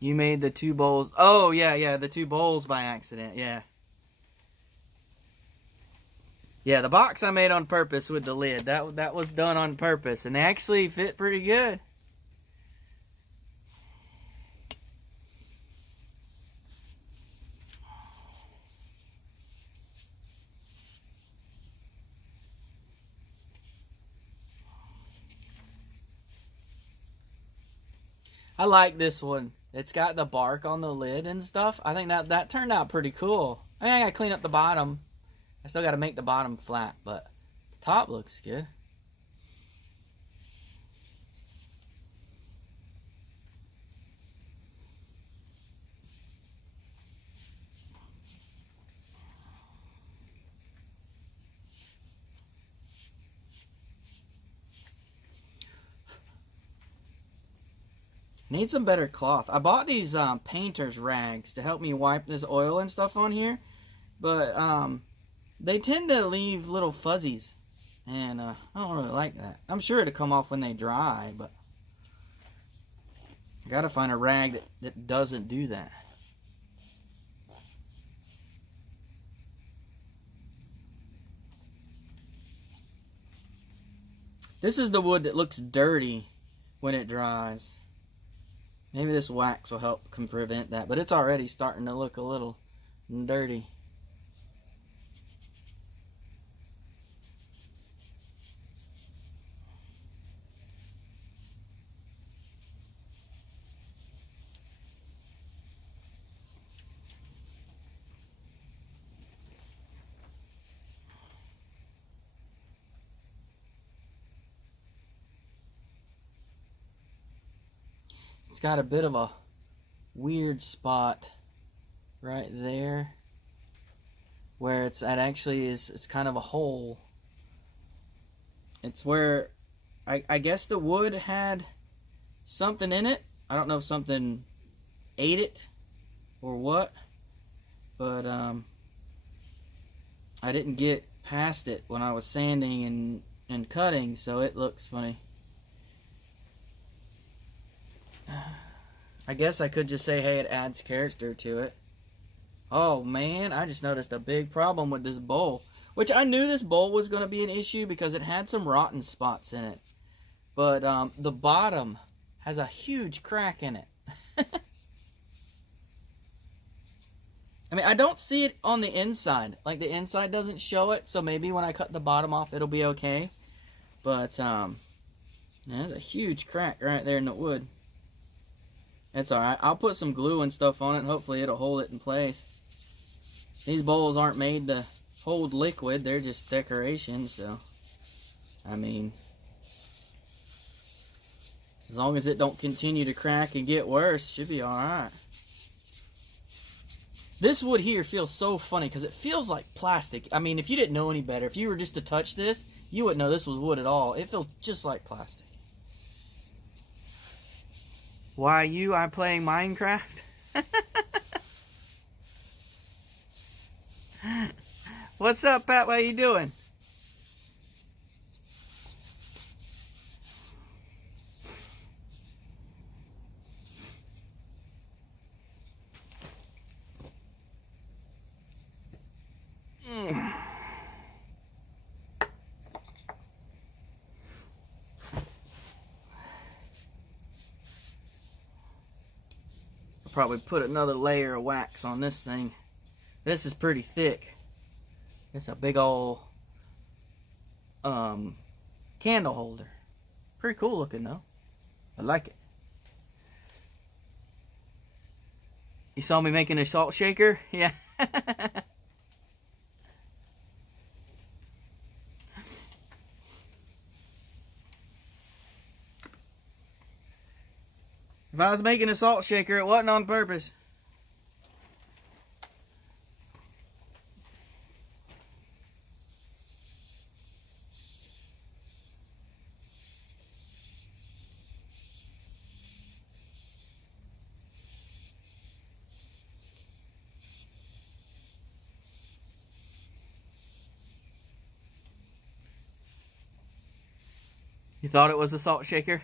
You made the 2 bowls. Oh, yeah, the 2 bowls by accident, yeah. Yeah, the box I made on purpose with the lid. That was done on purpose, and they actually fit pretty good. I like this one. It's got the bark on the lid and stuff. I think that turned out pretty cool. I mean, I gotta clean up the bottom. I still gotta make the bottom flat, but the top looks good. Need some better cloth. I bought these painter's rags to help me wipe this oil and stuff on here, but they tend to leave little fuzzies, and I don't really like that. I'm sure it'll come off when they dry, but I gotta find a rag that doesn't do that. This is the wood that looks dirty when it dries. Maybe this wax will help prevent that, but it's already starting to look a little dirty. got a bit of a weird spot right there where it actually is, it's kind of a hole. It's where I guess the wood had something in it. I don't know if something ate it or what, but I didn't get past it when I was sanding and cutting, so it looks funny. I guess I could just say, hey, it adds character to it. Oh man, I just noticed a big problem with this bowl, which I knew this bowl was going to be an issue because it had some rotten spots in it. But the bottom has a huge crack in it. I mean, I don't see it on the inside. Like, the inside doesn't show it, so maybe when I cut the bottom off, it'll be okay. But, there's a huge crack right there in the wood. It's alright. I'll put some glue and stuff on it, and hopefully it'll hold it in place. These bowls aren't made to hold liquid. They're just decoration, so, I mean, as long as it don't continue to crack and get worse, should be alright. This wood here feels so funny because it feels like plastic. I mean, if you didn't know any better, if you were just to touch this, you wouldn't know this was wood at all. It feels just like plastic. Why I'm playing Minecraft? What's up, Pat? What are you doing? Probably put another layer of wax on this thing. This is pretty thick. It's a big old candle holder. Pretty cool looking though. I like it. You saw me making a salt shaker? Yeah. If I was making a salt shaker, it wasn't on purpose. You thought it was a salt shaker?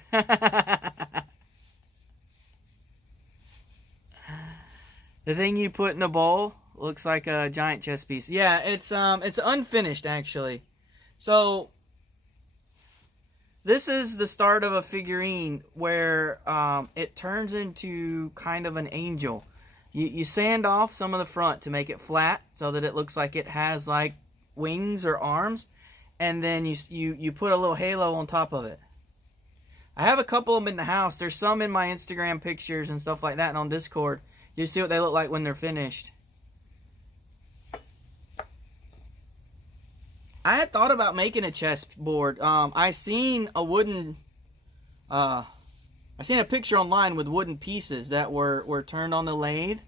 The thing you put in a bowl looks like a giant chess piece. Yeah, it's unfinished actually. So this is the start of a figurine where it turns into kind of an angel. You sand off some of the front to make it flat so that it looks like it has like wings or arms, and then you put a little halo on top of it. I have a couple of them in the house. There's some in my Instagram pictures and stuff like that and on Discord. You see what they look like when they're finished. I had thought about making a chessboard. I seen a picture online with wooden pieces that were turned on the lathe,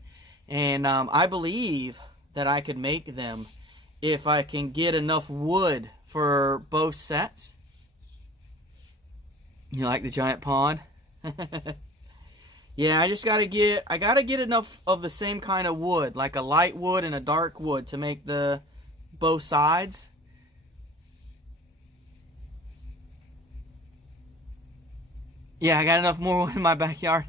and I believe that I could make them if I can get enough wood for both sets. You like the giant pond? Yeah, I gotta get enough of the same kind of wood, like a light wood and a dark wood, to make the both sides. Yeah, I got enough more wood in my backyard.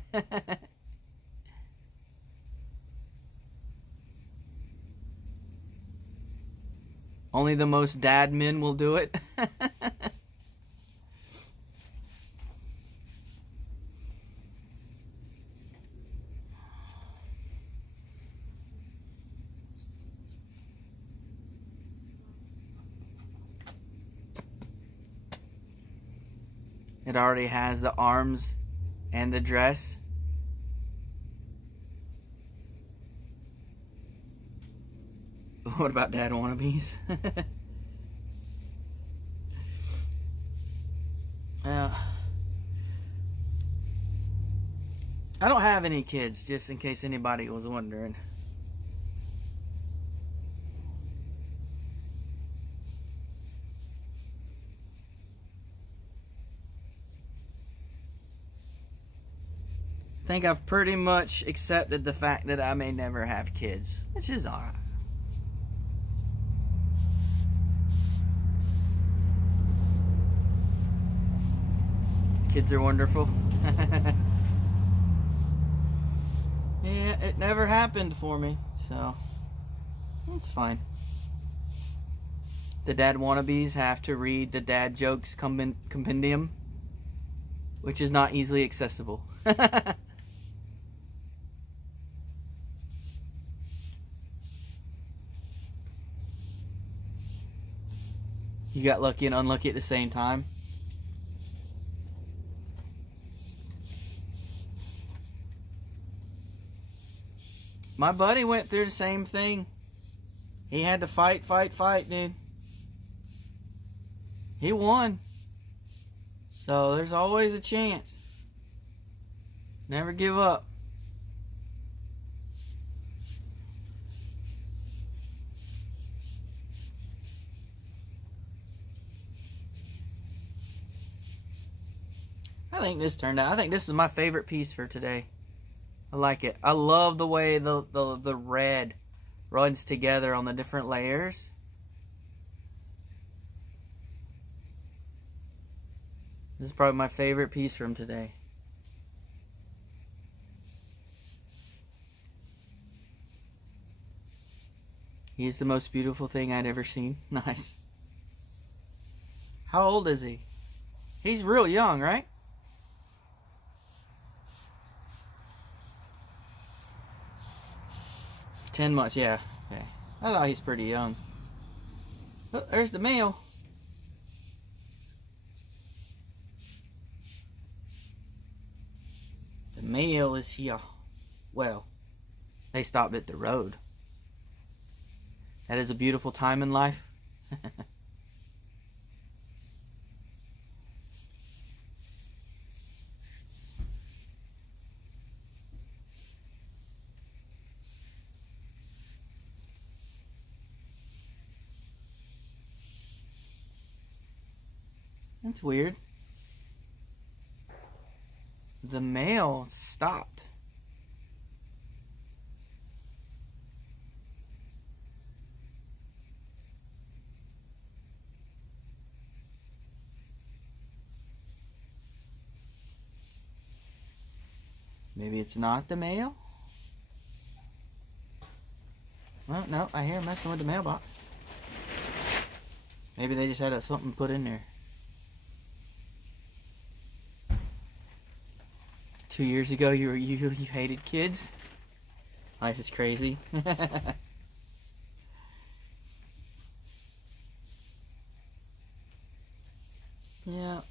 Only the most dad men will do it. It already has the arms and the dress. What about dad wannabes? I don't have any kids, just in case anybody was wondering. I think I've pretty much accepted the fact that I may never have kids, which is alright. Kids are wonderful. Yeah, it never happened for me, so it's fine. The dad wannabes have to read the dad jokes compendium, which is not easily accessible. You got lucky and unlucky at the same time. My buddy went through the same thing. He had to fight, dude. He won. So there's always a chance. Never give up. I think this turned out. I think this is my favorite piece for today. I like it. I love the way the red runs together on the different layers. This is probably my favorite piece from today. He's the most beautiful thing I'd ever seen. Nice. How old is he? He's real young, right? $10 months, yeah. Okay. I thought he's pretty young. Oh, there's the male. The male is here. Well, they stopped at the road. That is a beautiful time in life. That's weird. The male stopped. Maybe it's not the male? Well, no, I hear him messing with the mailbox. Maybe they just had something put in there. 2 years ago, you hated kids. Life is crazy. Yeah.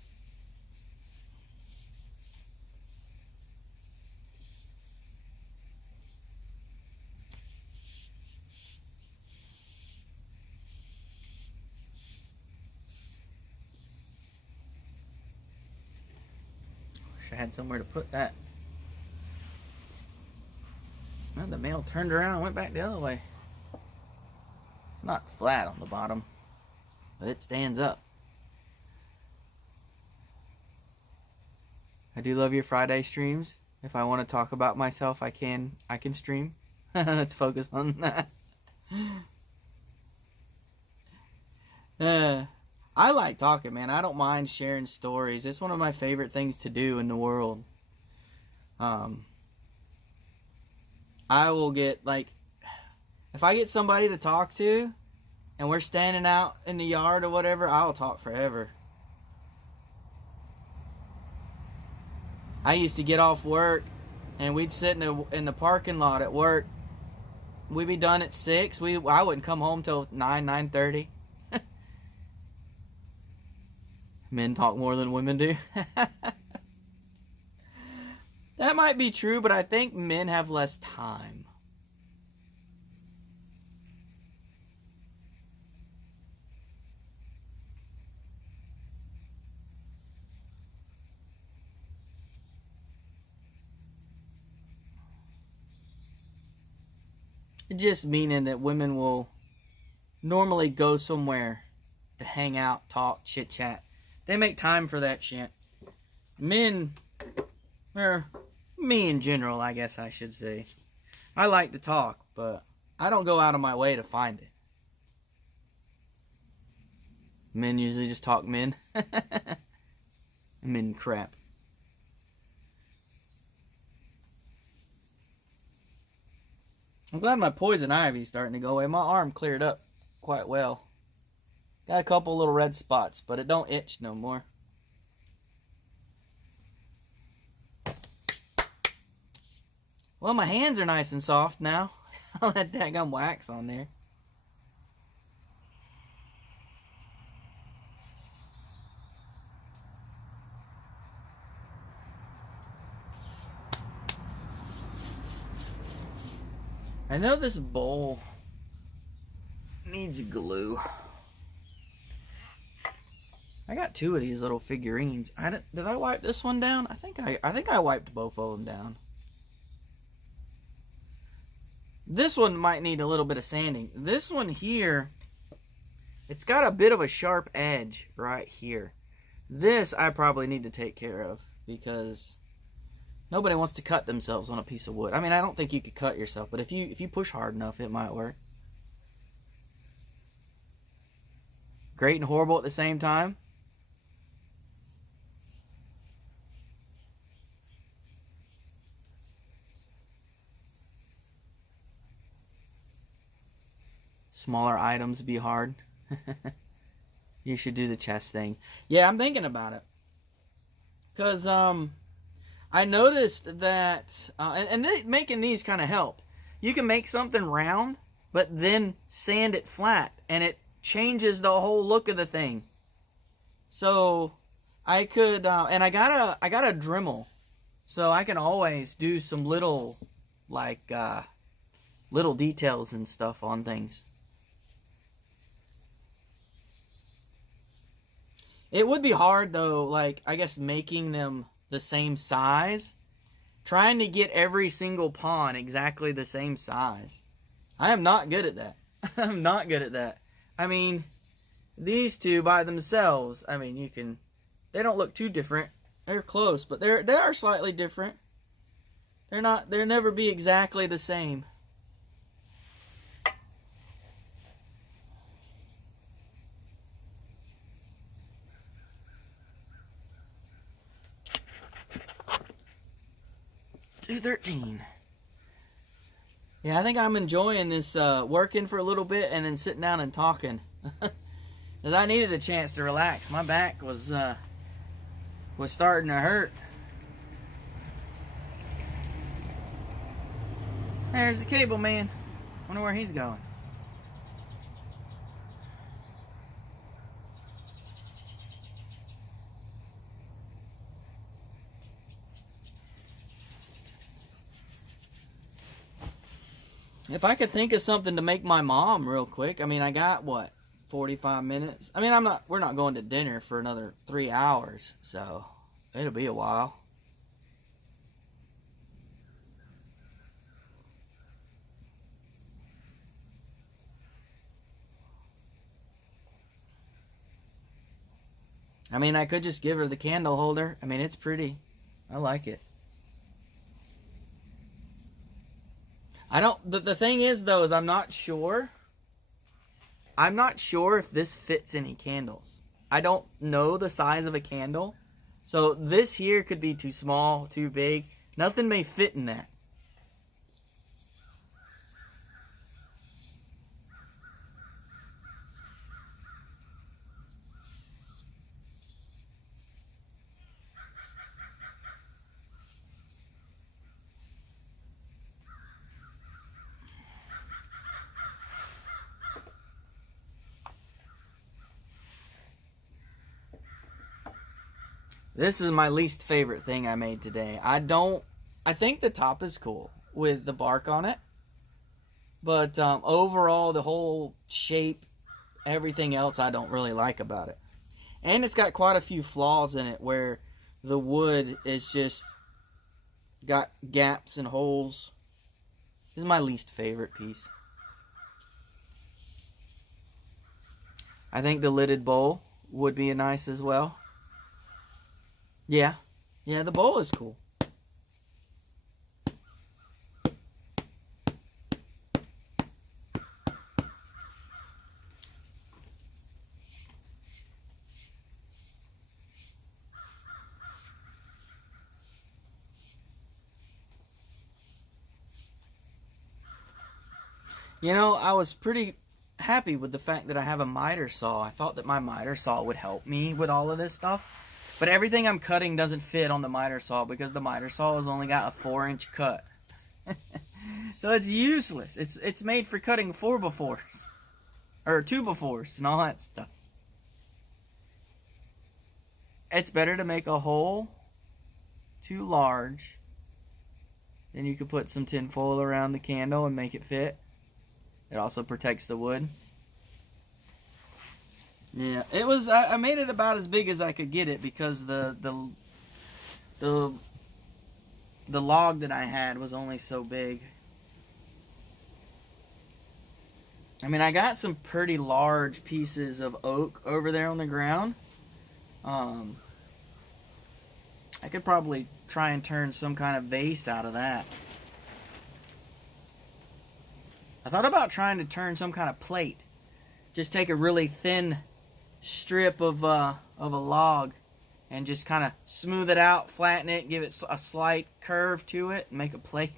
Wish I had somewhere to put that. Well, the male turned around and went back the other way. It's not flat on the bottom, but it stands up. I do love your Friday streams. If I want to talk about myself, I can stream. Let's focus on that. I like talking, man. I don't mind sharing stories. It's one of my favorite things to do in the world. I will get, like, if I get somebody to talk to and we're standing out in the yard or whatever, I'll talk forever. I used to get off work and we'd sit in the parking lot at work. We'd be done at 6. I wouldn't come home till 9:30. Men talk more than women do. That might be true, but I think men have less time. Just meaning that women will normally go somewhere to hang out, talk, chit chat. They make time for that shit. Men, or me in general, I guess I should say. I like to talk, but I don't go out of my way to find it. Men usually just talk men. Men crap. I'm glad my poison ivy's starting to go away. My arm cleared up quite well. Got a couple little red spots, but it don't itch no more. Well, my hands are nice and soft now. I'll let that gum wax on there. I know this bowl needs glue. I got two of these little figurines. Did I wipe this one down? I think I wiped both of them down. This one might need a little bit of sanding. This one here, it's got a bit of a sharp edge right here. This I probably need to take care of because nobody wants to cut themselves on a piece of wood. I mean, I don't think you could cut yourself, but if you push hard enough, it might work. Great and horrible at the same time. Smaller items be hard. You should do the chest thing. Yeah, I'm thinking about it. Because, I noticed that, making these kind of helped. You can make something round, but then sand it flat, and it changes the whole look of the thing. So, I could, and I got a Dremel, so I can always do some little, like, little details and stuff on things. It would be hard, though, like, I guess making them the same size. Trying to get every single pawn exactly the same size. I am not good at that. I'm not good at that. I mean, these two by themselves, I mean, they don't look too different. They're close, but they are slightly different. They'll never be exactly the same. $2.13. Yeah, I think I'm enjoying this working for a little bit and then sitting down and talking. Because I needed a chance to relax. My back was starting to hurt. There's the cable man. Wonder where he's going. If I could think of something to make my mom real quick, I mean, I got, what, 45 minutes? I mean, we're not going to dinner for another 3 hours, so it'll be a while. I mean, I could just give her the candle holder. I mean, it's pretty. I like it. The thing is, though, is I'm not sure. I'm not sure if this fits any candles. I don't know the size of a candle. So this here could be too small, too big. Nothing may fit in that. This is my least favorite thing I made today. I think the top is cool with the bark on it. But overall, the whole shape, everything else I don't really like about it. And it's got quite a few flaws in it where the wood is just got gaps and holes. This is my least favorite piece. I think the lidded bowl would be nice as well. Yeah. Yeah, the bowl is cool. You know, I was pretty happy with the fact that I have a miter saw. I thought that my miter saw would help me with all of this stuff. But everything I'm cutting doesn't fit on the miter saw because the miter saw has only got a 4-inch cut. So it's useless. It's made for cutting 4x4s. Or 2x4s and all that stuff. It's better to make a hole too large. Then you could put some tin foil around the candle and make it fit. It also protects the wood. Yeah, it was. I made it about as big as I could get it because the log that I had was only so big. I mean, I got some pretty large pieces of oak over there on the ground. I could probably try and turn some kind of vase out of that. I thought about trying to turn some kind of plate. Just take a really thin strip of a log and just kind of smooth it out, flatten it, give it a slight curve to it, and make a plate.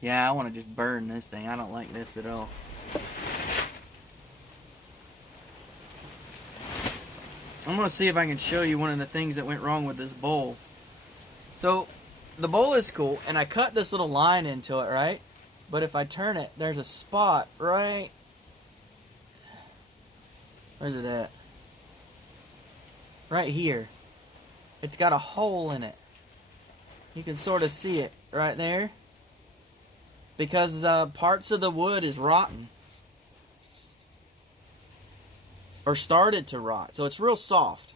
Yeah, I want to just burn this thing. I don't like this at all. I'm going to see if I can show you one of the things that went wrong with this bowl. So, the bowl is cool, and I cut this little line into it, right? But if I turn it, there's a spot right... Where's it at? Right here. It's got a hole in it. You can sort of see it right there. Because parts of the wood is rotten. Or started to rot. So it's real soft.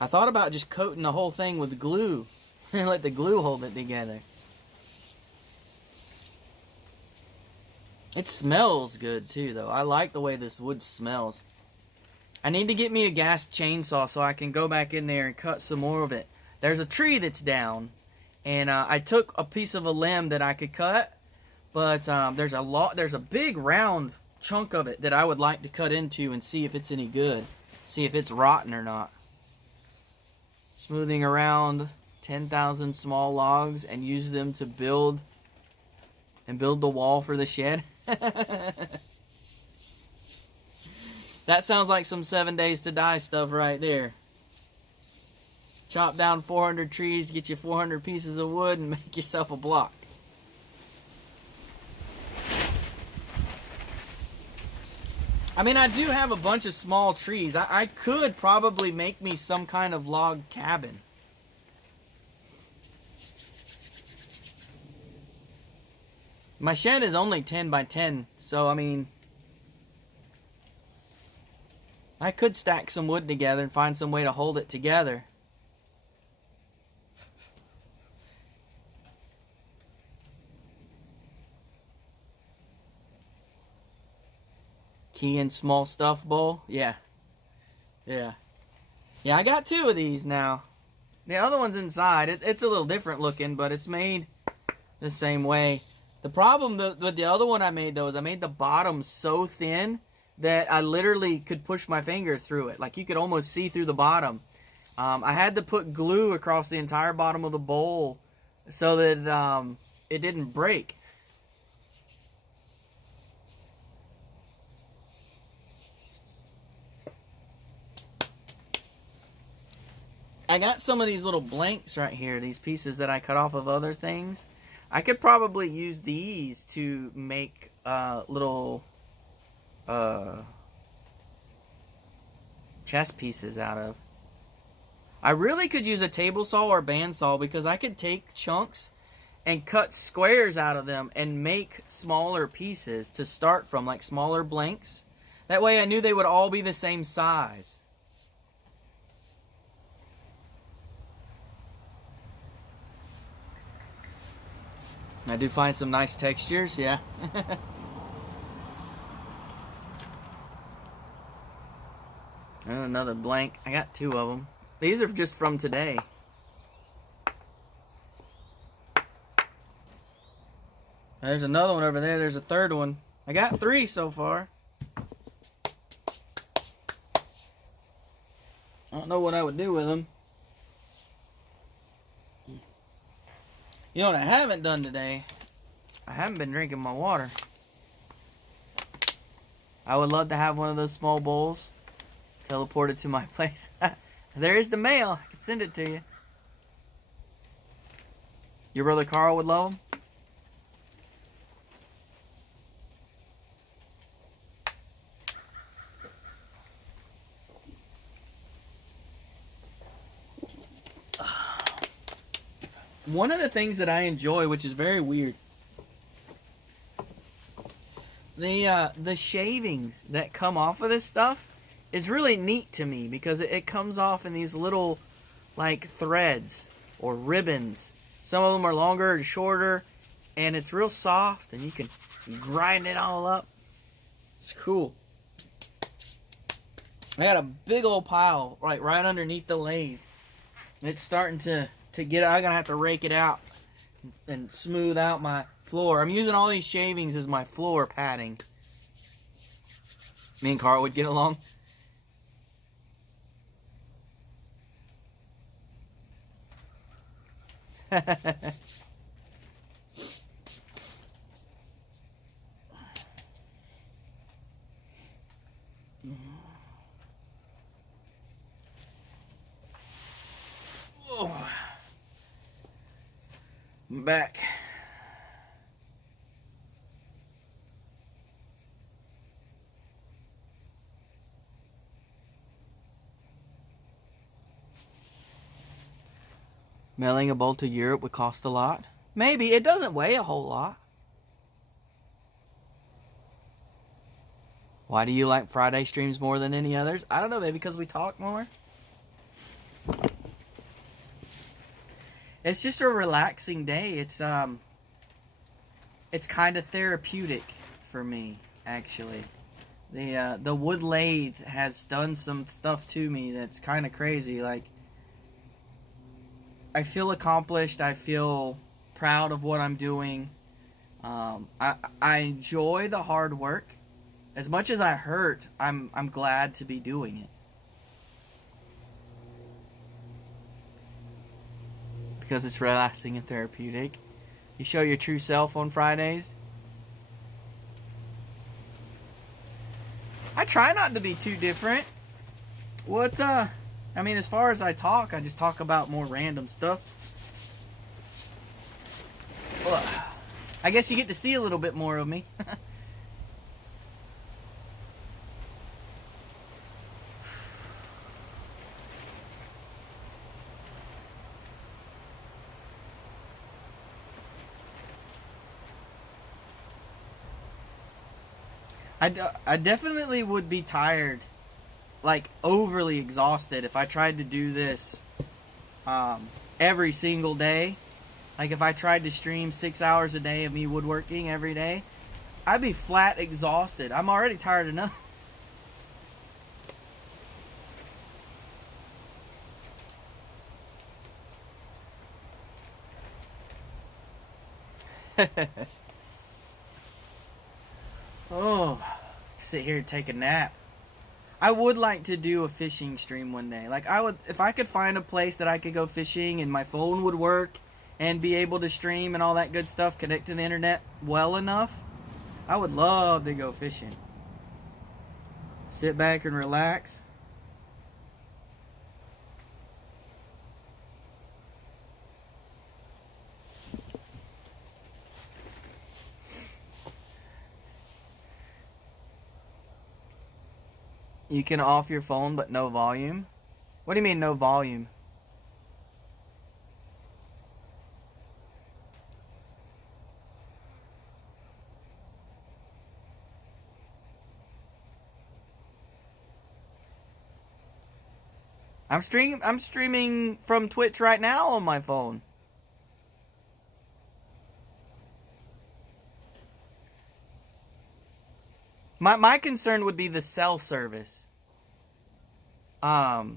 I thought about just coating the whole thing with glue. And let the glue hold it together. It smells good too though. I like the way this wood smells. I need to get me a gas chainsaw so I can go back in there and cut some more of it. There's a tree that's down. And I took a piece of a limb that I could cut. But there's a big round chunk of it that I would like to cut into and see if it's any good. See if it's rotten or not. Smoothing around 10,000 small logs and use them to build the wall for the shed. That sounds like some 7 Days to Die stuff right there. Chop down 400 trees, get you 400 pieces of wood, and make yourself a block. I mean, I do have a bunch of small trees. I could probably make me some kind of log cabin. My shed is only 10 by 10, so I mean... I could stack some wood together and find some way to hold it together. Key and small stuff bowl. Yeah. Yeah, I got 2 of these now. The other one's inside. It's a little different looking, but it's made the same way. The problem with the other one I made, though, is I made the bottom so thin that I literally could push my finger through it. Like, you could almost see through the bottom. I had to put glue across the entire bottom of the bowl so that it didn't break. I got some of these little blanks right here, these pieces that I cut off of other things. I could probably use these to make little chess pieces out of. I really could use a table saw or bandsaw because I could take chunks and cut squares out of them and make smaller pieces to start from, like smaller blanks. That way I knew they would all be the same size. I do find some nice textures, yeah. And another blank. I got 2 of them. These are just from today. There's another one over there. There's a 3rd one. I got 3 so far. I don't know what I would do with them. You know what I haven't done today? I haven't been drinking my water. I would love to have one of those small bowls teleported to my place. There is the mail. I can send it to you. Your brother Carl would love them? One of the things that I enjoy, which is very weird, the shavings that come off of this stuff is really neat to me because it comes off in these little like threads or ribbons. Some of them are longer and shorter, and it's real soft, and you can grind it all up. It's cool. I got a big old pile right underneath the lathe. It's starting to get. I'm gonna have to rake it out and smooth out my floor. I'm using all these shavings as my floor padding. Me and Carl would get along. Oh. I'm back. Mailing a bowl to Europe would cost a lot. Maybe. It doesn't weigh a whole lot. Why do you like Friday streams more than any others? I don't know, maybe because we talk more. It's just a relaxing day. It's kind of therapeutic for me, actually. The wood lathe has done some stuff to me that's kind of crazy. Like, I feel accomplished. I feel proud of what I'm doing. I enjoy the hard work. As much as I hurt, I'm glad to be doing it. Because it's relaxing and therapeutic. You show your true self on Fridays. I try not to be too different. I mean, as far as I talk, I just talk about more random stuff. Ugh. I guess you get to see a little bit more of me. I definitely would be tired, like overly exhausted, if I tried to do this every single day. Like if I tried to stream 6 hours a day of me woodworking every day, I'd be flat exhausted. I'm already tired enough. Oh, sit here and take a nap. I would like to do a fishing stream one day. Like if I could find a place that I could go fishing and my phone would work and be able to stream and all that good stuff, connect to the internet well enough, I would love to go fishing. Sit back and relax. You can off your phone but no volume? What do you mean no volume? I'm streaming from Twitch right now on my phone. My concern would be the cell service. So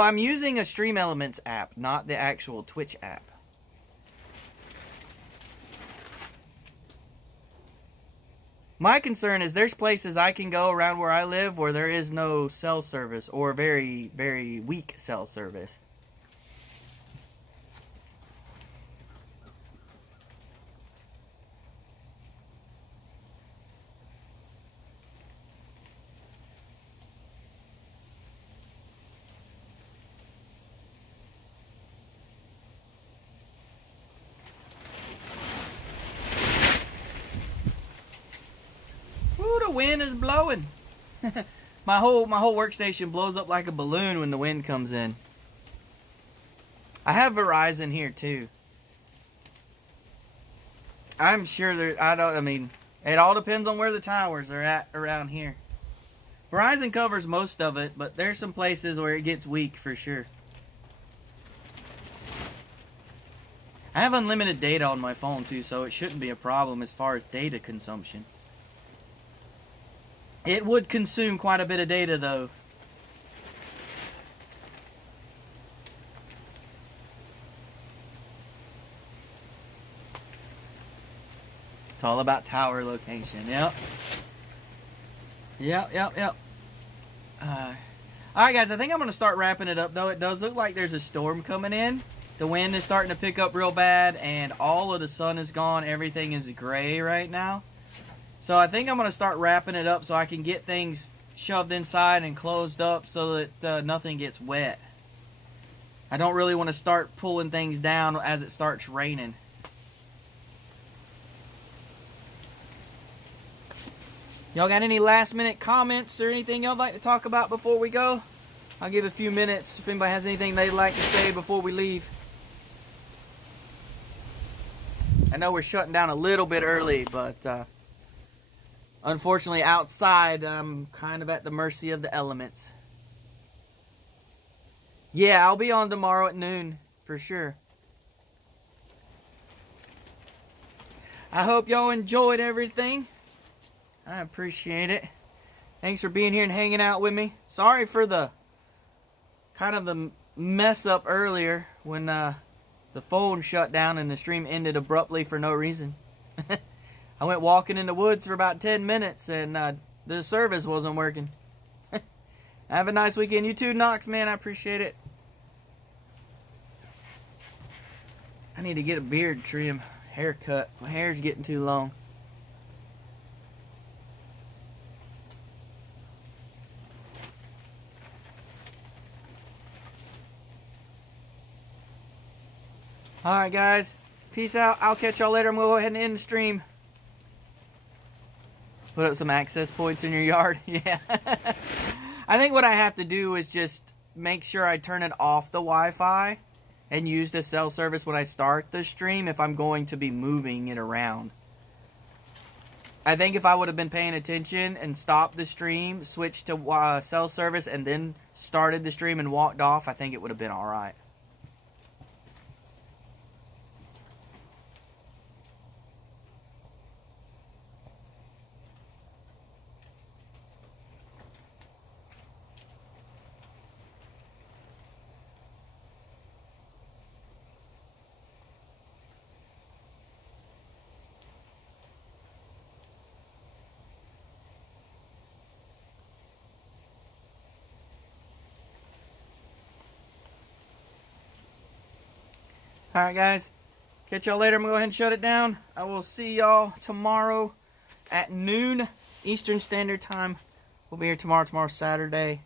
I'm using a Stream Elements app, not the actual Twitch app. My concern is there's places I can go around where I live where there is no cell service or very, very weak cell service. Ooh, the wind is blowing. my whole workstation blows up like a balloon when the wind comes in. I have Verizon here too. I'm sure there. I mean, it all depends on where the towers are at around here. Verizon covers most of it, but there's some places where it gets weak for sure. I have unlimited data on my phone too, so it shouldn't be a problem as far as data consumption. It would consume quite a bit of data though. It's all about tower location. Yep. Yep. Alright guys, I think I'm going to start wrapping it up though. It does look like there's a storm coming in. The wind is starting to pick up real bad and all of the sun is gone. Everything is gray right now. So I think I'm going to start wrapping it up so I can get things shoved inside and closed up so that nothing gets wet. I don't really want to start pulling things down as it starts raining. Y'all got any last minute comments or anything y'all like to talk about before we go? I'll give a few minutes if anybody has anything they'd like to say before we leave. I know we're shutting down a little bit early, but unfortunately outside I'm kind of at the mercy of the elements. Yeah, I'll be on tomorrow at noon for sure. I hope y'all enjoyed everything. I appreciate it. Thanks for being here and hanging out with me. Sorry for the kind of the mess up earlier when the phone shut down and the stream ended abruptly for no reason. I went walking in the woods for about 10 minutes and the service wasn't working. Have a nice weekend. You too, Knox, man. I appreciate it. I need to get a beard trim, haircut. My hair's getting too long. Alright guys, peace out. I'll catch y'all later. I'm going to go ahead and end the stream. Put up some access points in your yard. Yeah. I think what I have to do is just make sure I turn it off the Wi-Fi and use the cell service when I start the stream if I'm going to be moving it around. I think if I would have been paying attention and stopped the stream, switched to cell service, and then started the stream and walked off, I think it would have been alright. Alright guys, catch y'all later. I'm going to go ahead and shut it down. I will see y'all tomorrow at noon Eastern Standard Time. We'll be here tomorrow's Saturday.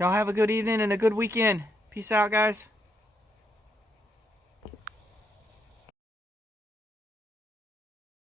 Y'all have a good evening and a good weekend. Peace out guys.